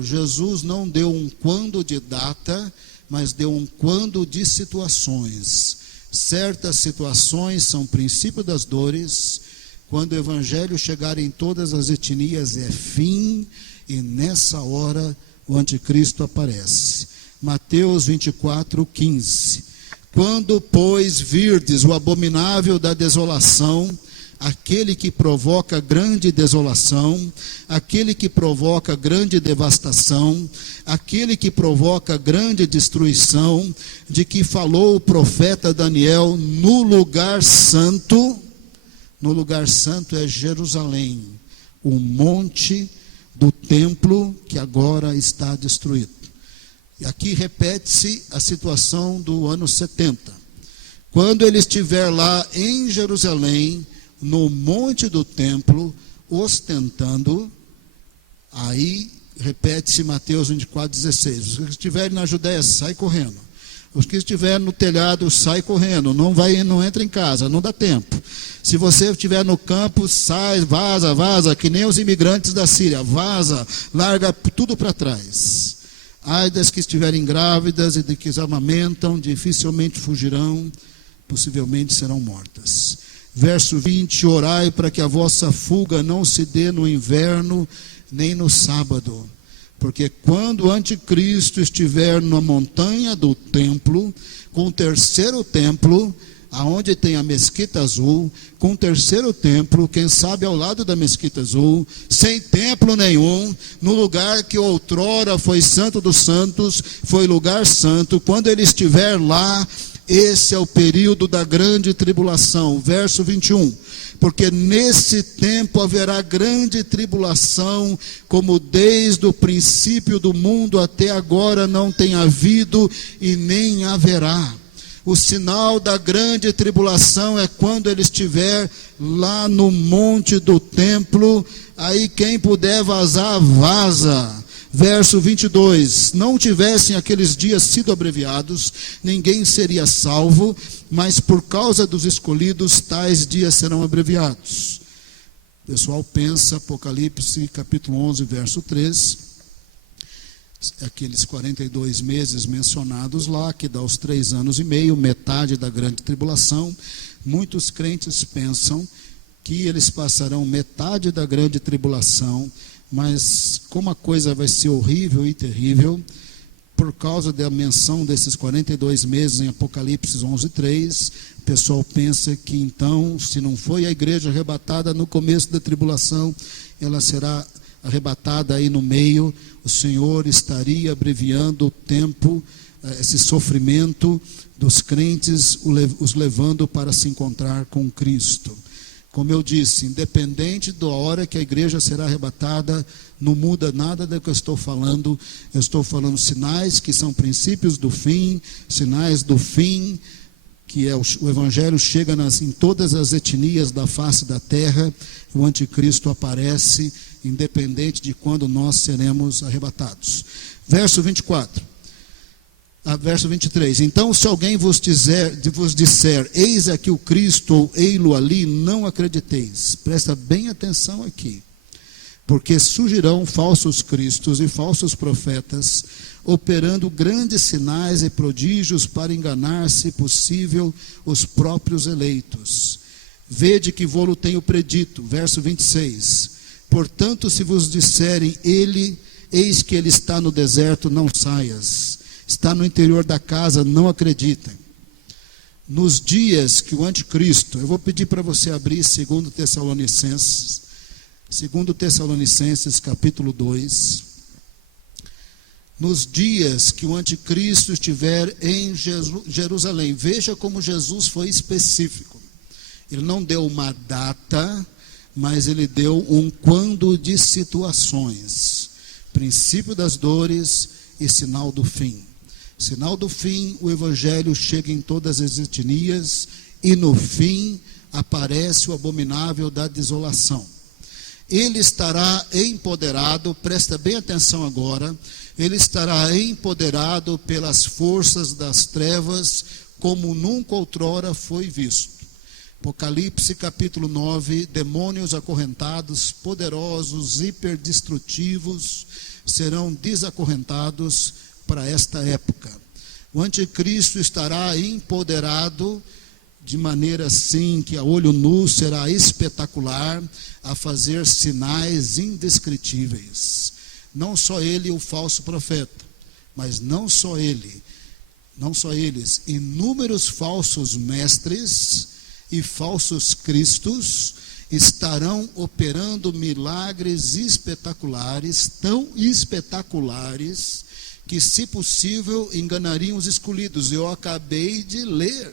Jesus não deu um quando de data, mas deu um quando de situações. Certas situações são princípio das dores, quando o evangelho chegar em todas as etnias é fim, e nessa hora o anticristo aparece. Mateus 24:15. Quando, pois, virdes o abominável da desolação, aquele que provoca grande desolação, aquele que provoca grande devastação, aquele que provoca grande destruição, de que falou o profeta Daniel no lugar santo é Jerusalém, o monte do templo que agora está destruído. E aqui repete-se a situação do ano 70. Quando ele estiver lá em Jerusalém, no monte do templo, ostentando, aí repete-se Mateus 24:16. Os que estiverem na Judéia, sai correndo. Os que estiverem no telhado, sai correndo. Não entra em casa, não dá tempo. Se você estiver no campo, sai, vaza, que nem os imigrantes da Síria. Vaza, larga tudo para trás. Ai das que estiverem grávidas e de que amamentam, dificilmente fugirão, possivelmente serão mortas. Verso 20, orai para que a vossa fuga não se dê no inverno, nem no sábado. Porque quando o anticristo estiver na montanha do templo, com o terceiro templo, aonde tem a mesquita azul, com o terceiro templo, quem sabe ao lado da mesquita azul, sem templo nenhum, no lugar que outrora foi santo dos santos, foi lugar santo, quando ele estiver lá, esse é o período da grande tribulação. Verso 21. Porque nesse tempo haverá grande tribulação, como desde o princípio do mundo até agora não tem havido e nem haverá. O sinal da grande tribulação é quando ele estiver lá no monte do templo. Aí quem puder vazar, vaza. Verso 22, não tivessem aqueles dias sido abreviados, ninguém seria salvo, mas por causa dos escolhidos, tais dias serão abreviados. O pessoal pensa, Apocalipse capítulo 11, verso 3, aqueles 42 meses mencionados lá, que dá os 3 anos e meio, metade da grande tribulação. Muitos crentes pensam que eles passarão metade da grande tribulação, mas como a coisa vai ser horrível e terrível, por causa da menção desses 42 meses em Apocalipse 11:3, o pessoal pensa que então, se não foi a igreja arrebatada no começo da tribulação, ela será arrebatada aí no meio. O Senhor estaria abreviando o tempo, esse sofrimento dos crentes, os levando para se encontrar com Cristo. Como eu disse, independente da hora que a igreja será arrebatada, não muda nada do que eu estou falando. Eu estou falando sinais que são princípios do fim, sinais do fim, que é o evangelho chega em todas as etnias da face da terra. O anticristo aparece, independente de quando nós seremos arrebatados. Verso 24. Verso 23, então se alguém vos disser, eis aqui o Cristo, ou ei-lo ali, não acrediteis. Presta bem atenção aqui, porque surgirão falsos cristos e falsos profetas, operando grandes sinais e prodígios para enganar, se possível, os próprios eleitos. Vede que vô-lo tenho predito. Verso 26, portanto se vos disserem, eis que ele está no deserto, não saias. Está no interior da casa, não acreditem. Nos dias que o anticristo, eu vou pedir para você abrir 2 Tessalonicenses capítulo 2. nos dias que o anticristo estiver em Jerusalém. Veja como Jesus foi específico. Ele não deu uma data, mas ele deu um quando de situações. Princípio das dores e sinal do fim. Sinal do fim, o evangelho chega em todas as etnias e no fim aparece o abominável da desolação. Ele estará empoderado, presta bem atenção agora, ele estará empoderado pelas forças das trevas, como nunca outrora foi visto. Apocalipse capítulo 9, demônios acorrentados, poderosos, hiperdestrutivos, serão desacorrentados para esta época. O anticristo estará empoderado de maneira assim que a olho nu será espetacular, a fazer sinais indescritíveis. Não só ele, o falso profeta, mas não só eles, inúmeros falsos mestres e falsos cristos estarão operando milagres espetaculares, tão espetaculares, que, se possível, enganariam os escolhidos. Eu acabei de ler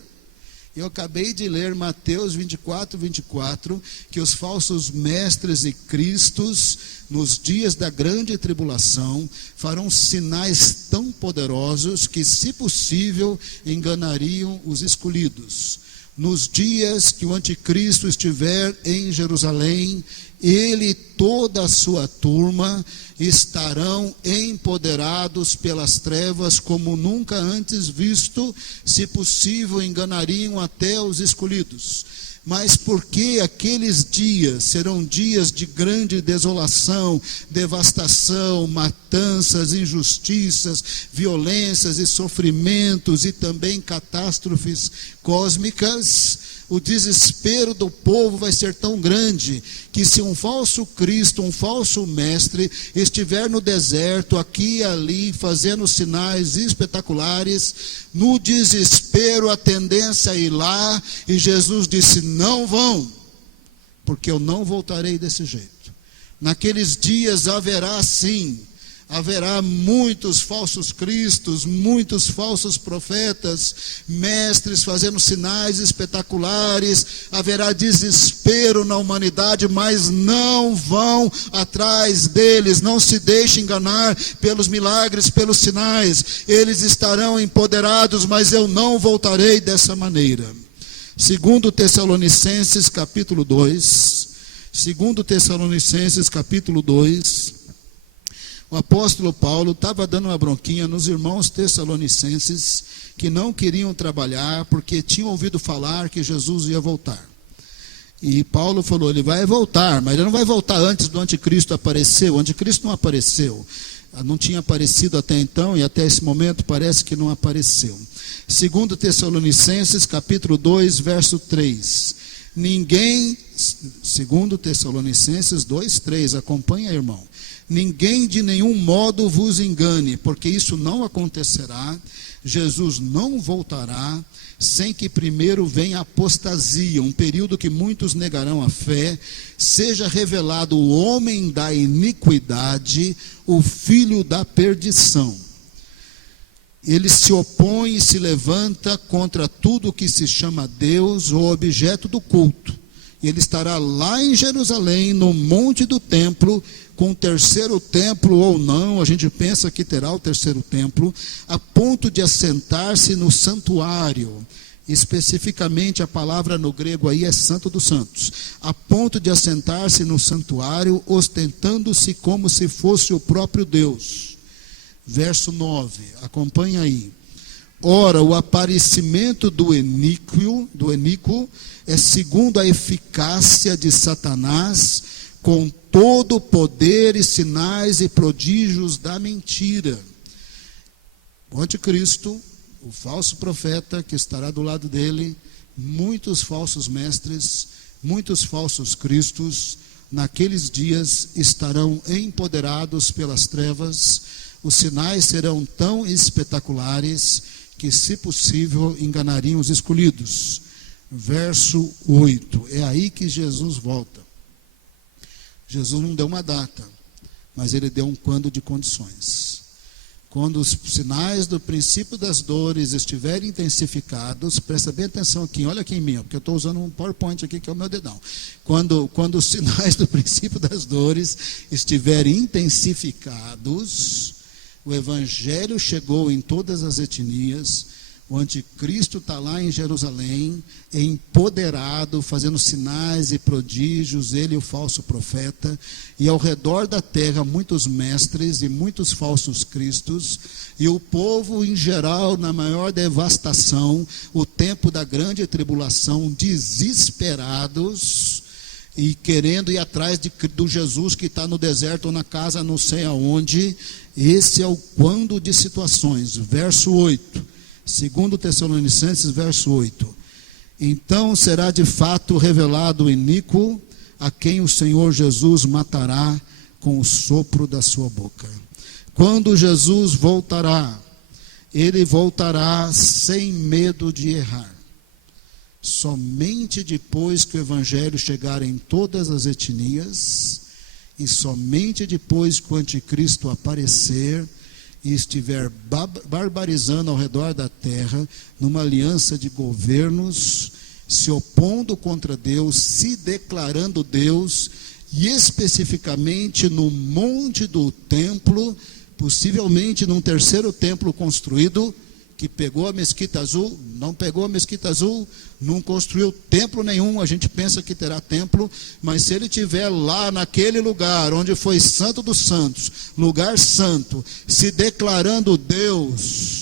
Mateus 24, que os falsos mestres e cristos, nos dias da grande tribulação, farão sinais tão poderosos que, se possível, enganariam os escolhidos. Nos dias que o anticristo estiver em Jerusalém, ele e toda a sua turma estarão empoderados pelas trevas como nunca antes visto, se possível enganariam até os escolhidos. Mas porque aqueles dias serão dias de grande desolação, devastação, matanças, injustiças, violências e sofrimentos e também catástrofes cósmicas, o desespero do povo vai ser tão grande que, se um falso Cristo, um falso mestre estiver no deserto, aqui e ali, fazendo sinais espetaculares, no desespero a tendência é ir lá, e Jesus disse: não vão, porque eu não voltarei desse jeito. Naqueles dias haverá muitos falsos cristos, muitos falsos profetas, mestres fazendo sinais espetaculares, haverá desespero na humanidade, mas não vão atrás deles, não se deixem enganar pelos milagres, pelos sinais, eles estarão empoderados, mas eu não voltarei dessa maneira. 2 Tessalonicenses capítulo 2, o apóstolo Paulo estava dando uma bronquinha nos irmãos tessalonicenses que não queriam trabalhar porque tinham ouvido falar que Jesus ia voltar. E Paulo falou: ele vai voltar, mas ele não vai voltar antes do anticristo aparecer. O anticristo não apareceu, não tinha aparecido até então, e até esse momento parece que não apareceu. 2 Tessalonicenses capítulo 2, verso 3. 2 Tessalonicenses 2, 3, acompanha, irmão. Ninguém de nenhum modo vos engane, porque isso não acontecerá. Jesus não voltará sem que primeiro venha a apostasia, um período que muitos negarão a fé, seja revelado o homem da iniquidade, o filho da perdição. Ele se opõe e se levanta contra tudo que se chama Deus ou objeto do culto. Ele estará lá em Jerusalém, no monte do templo, com o terceiro templo ou não, a gente pensa que terá o terceiro templo, a ponto de assentar-se no santuário. Especificamente a palavra no grego aí é Santo dos Santos. A ponto de assentar-se no santuário, ostentando-se como se fosse o próprio Deus. Verso 9, acompanha aí. Ora, o aparecimento do iníquo é segundo a eficácia de Satanás, com todo o poder e sinais e prodígios da mentira. O anticristo, o falso profeta que estará do lado dele, muitos falsos mestres, muitos falsos cristos, naqueles dias estarão empoderados pelas trevas. Os sinais serão tão espetaculares que, se possível, enganariam os escolhidos. Verso 8, é aí que Jesus volta. Jesus não deu uma data, mas ele deu um quando de condições. Quando os sinais do princípio das dores estiverem intensificados, presta bem atenção aqui, olha aqui em mim, porque eu estou usando um PowerPoint aqui que é o meu dedão. Quando os sinais do princípio das dores estiverem intensificados, o evangelho chegou em todas as etnias, o anticristo está lá em Jerusalém, empoderado, fazendo sinais e prodígios, ele e o falso profeta, e ao redor da terra muitos mestres e muitos falsos cristos, e o povo em geral na maior devastação, o tempo da grande tribulação, desesperados, e querendo ir atrás do Jesus que está no deserto ou na casa não sei aonde. Esse é o quando de situações. Verso 8, 2 Tessalonicenses, verso 8. Então será de fato revelado o iníquo, a quem o Senhor Jesus matará com o sopro da sua boca. Quando Jesus voltará, ele voltará sem medo de errar. Somente depois que o evangelho chegar em todas as etnias, e somente depois que o anticristo aparecer e estiver barbarizando ao redor da terra, numa aliança de governos, se opondo contra Deus, se declarando Deus, e especificamente no monte do templo, possivelmente num terceiro templo construído, que pegou a Mesquita Azul, não pegou a Mesquita Azul, não construiu templo nenhum, a gente pensa que terá templo, mas se ele estiver lá naquele lugar, onde foi santo dos santos, lugar santo, se declarando Deus,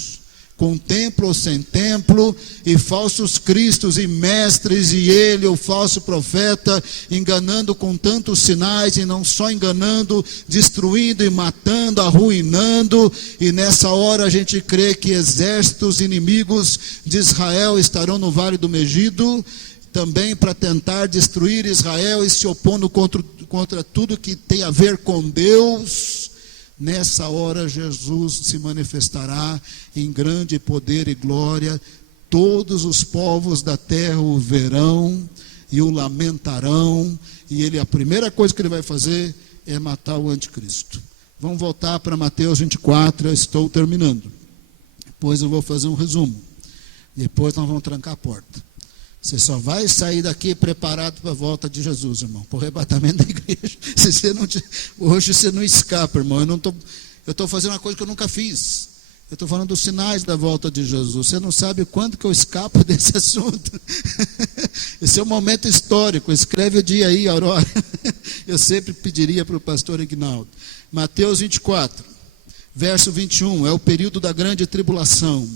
com templo ou sem templo, e falsos cristos e mestres, e ele, o falso profeta, enganando com tantos sinais, e não só enganando, destruindo e matando, arruinando, e nessa hora a gente crê que exércitos inimigos de Israel estarão no Vale do Megido, também para tentar destruir Israel e se opondo contra tudo que tem a ver com Deus. Nessa hora Jesus se manifestará em grande poder e glória, todos os povos da terra o verão e o lamentarão, e a primeira coisa que ele vai fazer é matar o anticristo. Vamos voltar para Mateus 24, eu estou terminando. Depois eu vou fazer um resumo. Depois nós vamos trancar a porta. Você só vai sair daqui preparado para a volta de Jesus, irmão, para o arrebatamento da igreja. Hoje você não escapa, irmão. Eu estou fazendo uma coisa que eu nunca fiz. Eu estou falando dos sinais da volta de Jesus. Você não sabe quando que eu escapo desse assunto. Esse é um momento histórico. Escreve o dia aí, Aurora. Eu sempre pediria para o pastor Ignaldo. Mateus 24, verso 21, é o período da grande tribulação.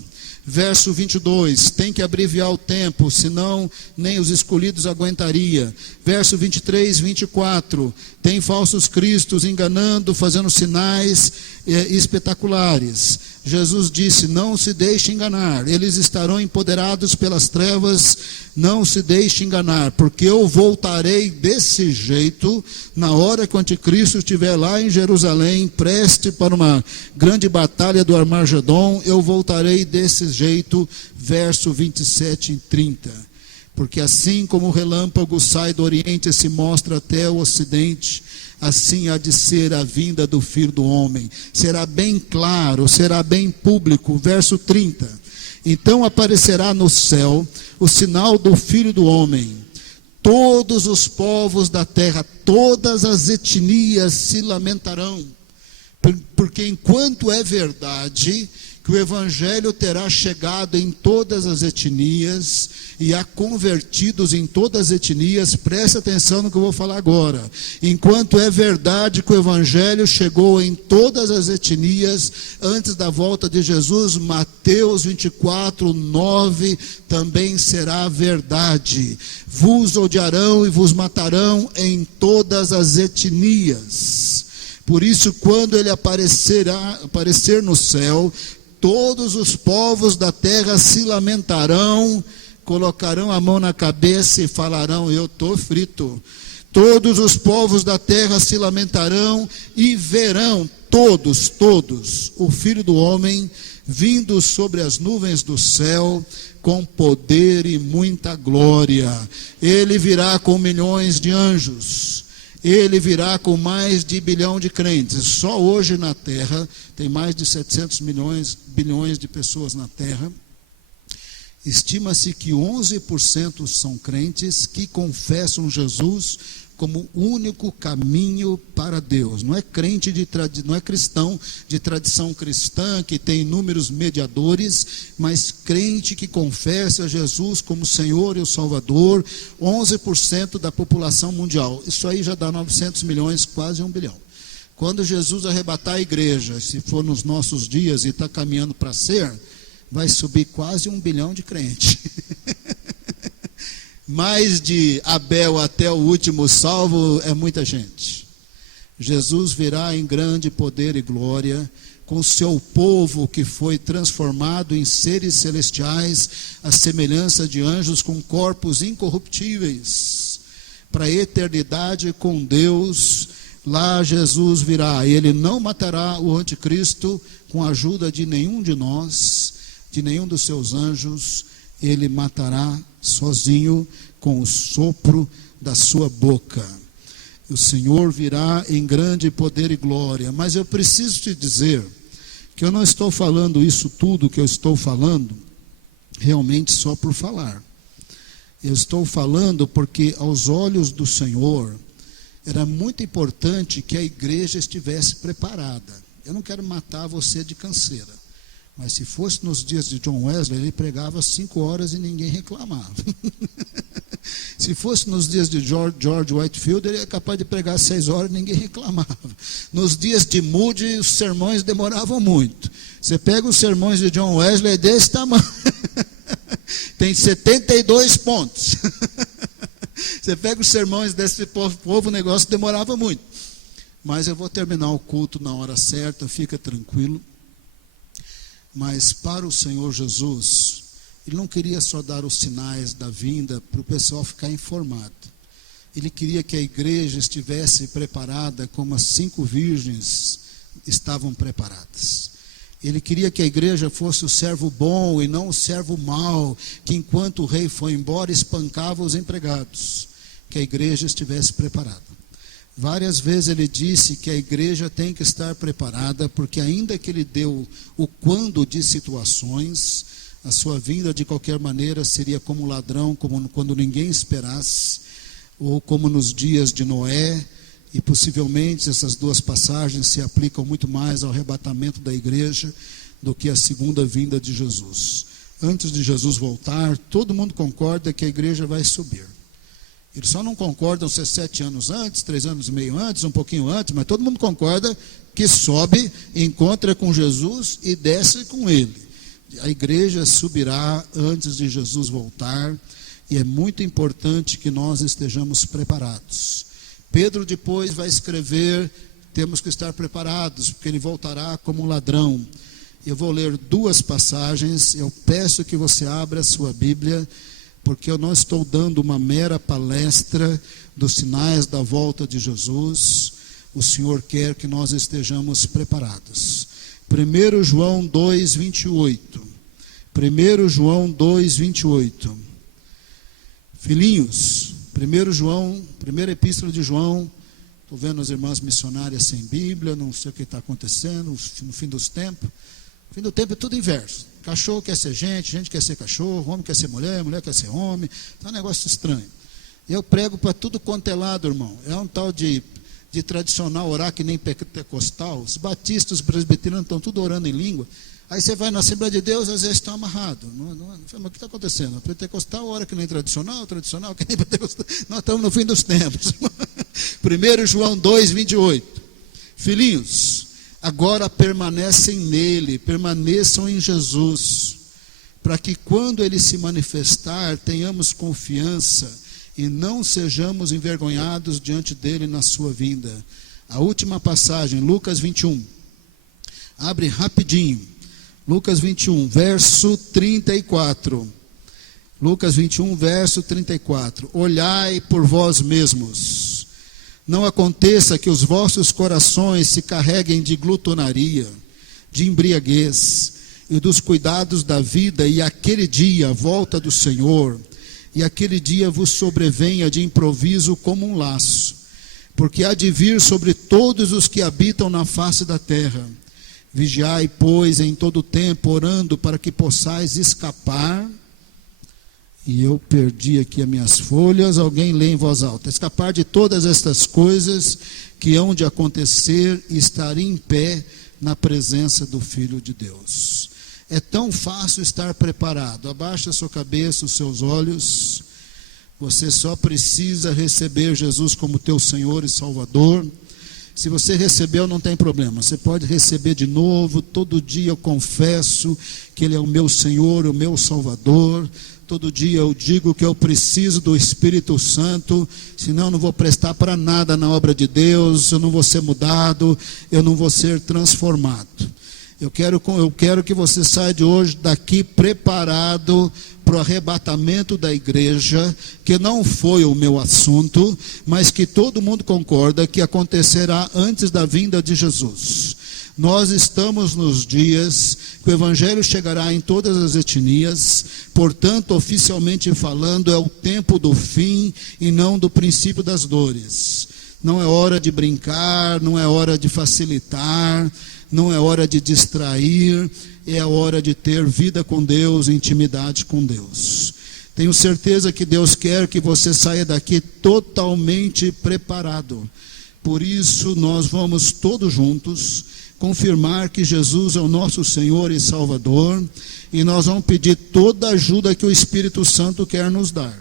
Verso 22, tem que abreviar o tempo, senão nem os escolhidos aguentaria. Verso 23, 24, tem falsos cristos enganando, fazendo sinais espetaculares. Jesus disse, não se deixe enganar, eles estarão empoderados pelas trevas, não se deixe enganar, porque eu voltarei desse jeito, na hora que o anticristo estiver lá em Jerusalém, preste para uma grande batalha do Armagedon, eu voltarei desse jeito, verso 27 e 30. Porque assim como o relâmpago sai do oriente e se mostra até o ocidente, assim há de ser a vinda do Filho do Homem. Será bem claro, será bem público. Verso 30. Então aparecerá no céu o sinal do Filho do Homem. Todos os povos da terra, todas as etnias se lamentarão. Porque enquanto é verdade que o evangelho terá chegado em todas as etnias e há convertidos em todas as etnias, preste atenção no que eu vou falar agora. Enquanto é verdade que o evangelho chegou em todas as etnias antes da volta de Jesus, Mateus 24, 9 também será verdade. Vos odiarão e vos matarão em todas as etnias. Por isso, quando ele aparecer no céu, todos os povos da terra se lamentarão, colocarão a mão na cabeça e falarão, eu estou frito. Todos os povos da terra se lamentarão e verão, todos, o Filho do Homem vindo sobre as nuvens do céu, com poder e muita glória. Ele virá com milhões de anjos. Ele virá com mais de 1 bilhão de crentes. Só hoje na Terra tem mais de 700 bilhões de pessoas na Terra. Estima-se que 11% são crentes que confessam Jesus como único caminho para Deus. Não é crente não é cristão de tradição cristã que tem inúmeros mediadores, mas crente que confessa Jesus como Senhor e o Salvador. 11% da população mundial. Isso aí já dá 900 milhões, quase 1 bilhão. Quando Jesus arrebatar a igreja, se for nos nossos dias e está caminhando para ser, vai subir quase 1 bilhão de crentes. Mais de Abel até o último salvo é muita gente. Jesus virá em grande poder e glória, com seu povo que foi transformado em seres celestiais, à semelhança de anjos com corpos incorruptíveis, para a eternidade com Deus. Lá Jesus virá, ele não matará o anticristo com a ajuda de nenhum de nós, de nenhum dos seus anjos. Ele matará sozinho com o sopro da sua boca. O Senhor virá em grande poder e glória. Mas eu preciso te dizer que eu não estou falando isso tudo que eu estou falando realmente só por falar. Eu estou falando porque aos olhos do Senhor era muito importante que a igreja estivesse preparada. Eu não quero matar você de canseira, mas se fosse nos dias de John Wesley, ele pregava 5 horas e ninguém reclamava. Se fosse nos dias de George Whitefield, ele é capaz de pregar 6 horas e ninguém reclamava. Nos dias de Moody, os sermões demoravam muito. Você pega os sermões de John Wesley, é desse tamanho. Tem 72 pontos. Você pega os sermões desse povo, o negócio demorava muito. Mas eu vou terminar o culto na hora certa, fica tranquilo. Mas para o Senhor Jesus, Ele não queria só dar os sinais da vinda para o pessoal ficar informado. Ele queria que a igreja estivesse preparada como as 5 virgens estavam preparadas. Ele queria que a igreja fosse o servo bom e não o servo mau, que enquanto o rei foi embora espancava os empregados. Que a igreja estivesse preparada. Várias vezes ele disse que a igreja tem que estar preparada, porque ainda que ele deu o quando de situações, a sua vinda de qualquer maneira seria como ladrão, como quando ninguém esperasse, ou como nos dias de Noé, e possivelmente essas 2 passagens se aplicam muito mais ao arrebatamento da igreja do que à segunda vinda de Jesus. Antes de Jesus voltar, todo mundo concorda que a igreja vai subir. Eles só não concordam se é 7 anos antes, 3 anos e meio antes, um pouquinho antes, mas todo mundo concorda que sobe, encontra com Jesus e desce com ele. A igreja subirá antes de Jesus voltar, e é muito importante que nós estejamos preparados. Pedro depois vai escrever, temos que estar preparados, porque ele voltará como um ladrão. Eu vou ler 2 passagens, eu peço que você abra a sua Bíblia, porque eu não estou dando uma mera palestra dos sinais da volta de Jesus. O Senhor quer que nós estejamos preparados. 1 João 2, 28. 1 João 2, 28. Filhinhos, 1 João, primeira epístola de João. Estou vendo as irmãs missionárias sem Bíblia, não sei o que está acontecendo no fim dos tempos. No fim do tempo é tudo inverso. Cachorro quer ser gente, gente quer ser cachorro, homem quer ser mulher, mulher quer ser homem. Está um negócio estranho. Eu prego para tudo quanto é lado, irmão. É um tal de tradicional orar que nem pentecostal. Os batistas, os presbiterianos estão tudo orando em língua. Aí você vai na Assembleia de Deus, às vezes estão amarrados. Mas o que está acontecendo? Pentecostal ora que nem tradicional que nem pentecostal. Nós estamos no fim dos tempos. 1 João 2, 28. Filhinhos, agora permanecem nele, permaneçam em Jesus, para que quando ele se manifestar, tenhamos confiança e não sejamos envergonhados diante dele na sua vinda. A última passagem, Lucas 21. Abre rapidinho. Lucas 21, verso 34. Lucas 21, verso 34. Olhai por vós mesmos. Não aconteça que os vossos corações se carreguem de glutonaria, de embriaguez e dos cuidados da vida, e aquele dia, a volta do Senhor, e aquele dia vos sobrevenha de improviso como um laço. porque há de vir sobre todos os que habitam na face da terra. Vigiai, pois, em todo tempo, orando para que possais escapar. E eu perdi aqui as minhas folhas, alguém lê em voz alta. Escapar de todas estas coisas que hão de acontecer e estar em pé na presença do Filho de Deus. É tão fácil estar preparado. Abaixa a sua cabeça, os seus olhos. Você só precisa receber Jesus como teu Senhor e Salvador. Se você recebeu, não tem problema. Você pode receber de novo. Todo dia eu confesso que Ele é o meu Senhor, o meu Salvador. Todo dia eu digo que eu preciso do Espírito Santo, senão eu não vou prestar para nada na obra de Deus, eu não vou ser mudado, eu não vou ser transformado. Eu quero que você saia de hoje daqui preparado para o arrebatamento da igreja, que não foi o meu assunto, mas que todo mundo concorda que acontecerá antes da vinda de Jesus. Nós estamos nos dias que o Evangelho chegará em todas as etnias, portanto, oficialmente falando, é o tempo do fim e não do princípio das dores. Não é hora de brincar, não é hora de facilitar, não é hora de distrair, é a hora de ter vida com Deus, intimidade com Deus. Tenho certeza que Deus quer que você saia daqui totalmente preparado. Por isso, nós vamos todos juntos confirmar que Jesus é o nosso Senhor e Salvador, e nós vamos pedir toda a ajuda que o Espírito Santo quer nos dar.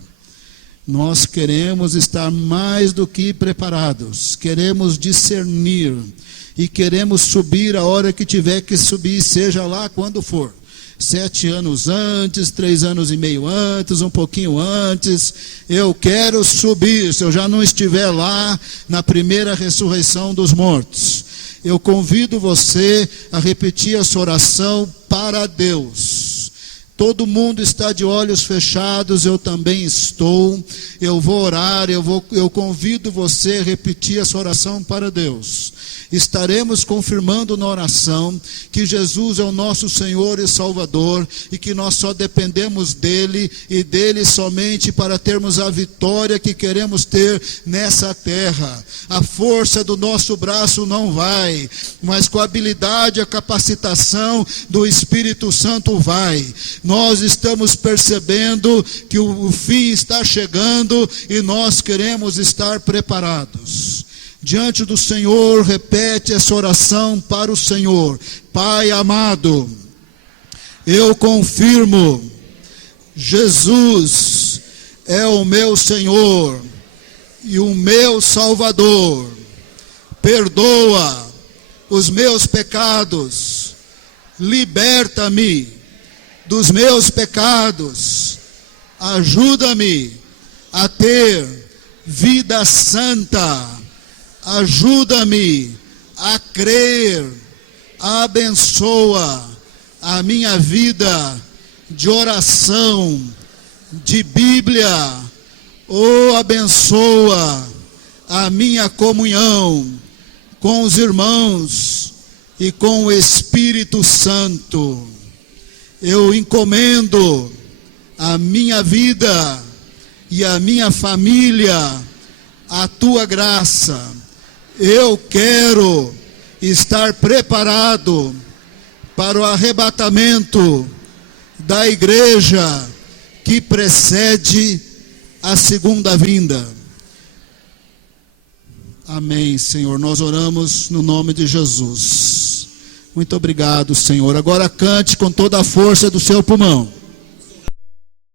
Nós queremos estar mais do que preparados, queremos discernir, e queremos subir a hora que tiver que subir, seja lá quando for. 7 anos antes, 3 anos e meio antes, um pouquinho antes, eu quero subir, se eu já não estiver lá na primeira ressurreição dos mortos. Eu convido você a repetir essa oração para Deus. Todo mundo está de olhos fechados, eu também estou. Eu vou orar, eu convido você a repetir essa oração para Deus. Estaremos confirmando na oração que Jesus é o nosso Senhor e Salvador e que nós só dependemos dEle e dEle somente para termos a vitória que queremos ter nessa terra. A força do nosso braço não vai, mas com a habilidade e a capacitação do Espírito Santo vai. Nós estamos percebendo que o fim está chegando e nós queremos estar preparados. Diante do Senhor, repete essa oração para o Senhor. Pai amado, eu confirmo, Jesus é o meu Senhor e o meu Salvador. Perdoa os meus pecados, liberta-me dos meus pecados, ajuda-me a ter vida santa. Ajuda-me a crer, abençoa a minha vida de oração, de Bíblia, abençoa a minha comunhão com os irmãos e com o Espírito Santo. Eu encomendo a minha vida e a minha família à tua graça. Eu quero estar preparado para o arrebatamento da igreja que precede a segunda vinda. Amém, Senhor. Nós oramos no nome de Jesus. Muito obrigado, Senhor. Agora cante com toda a força do seu pulmão.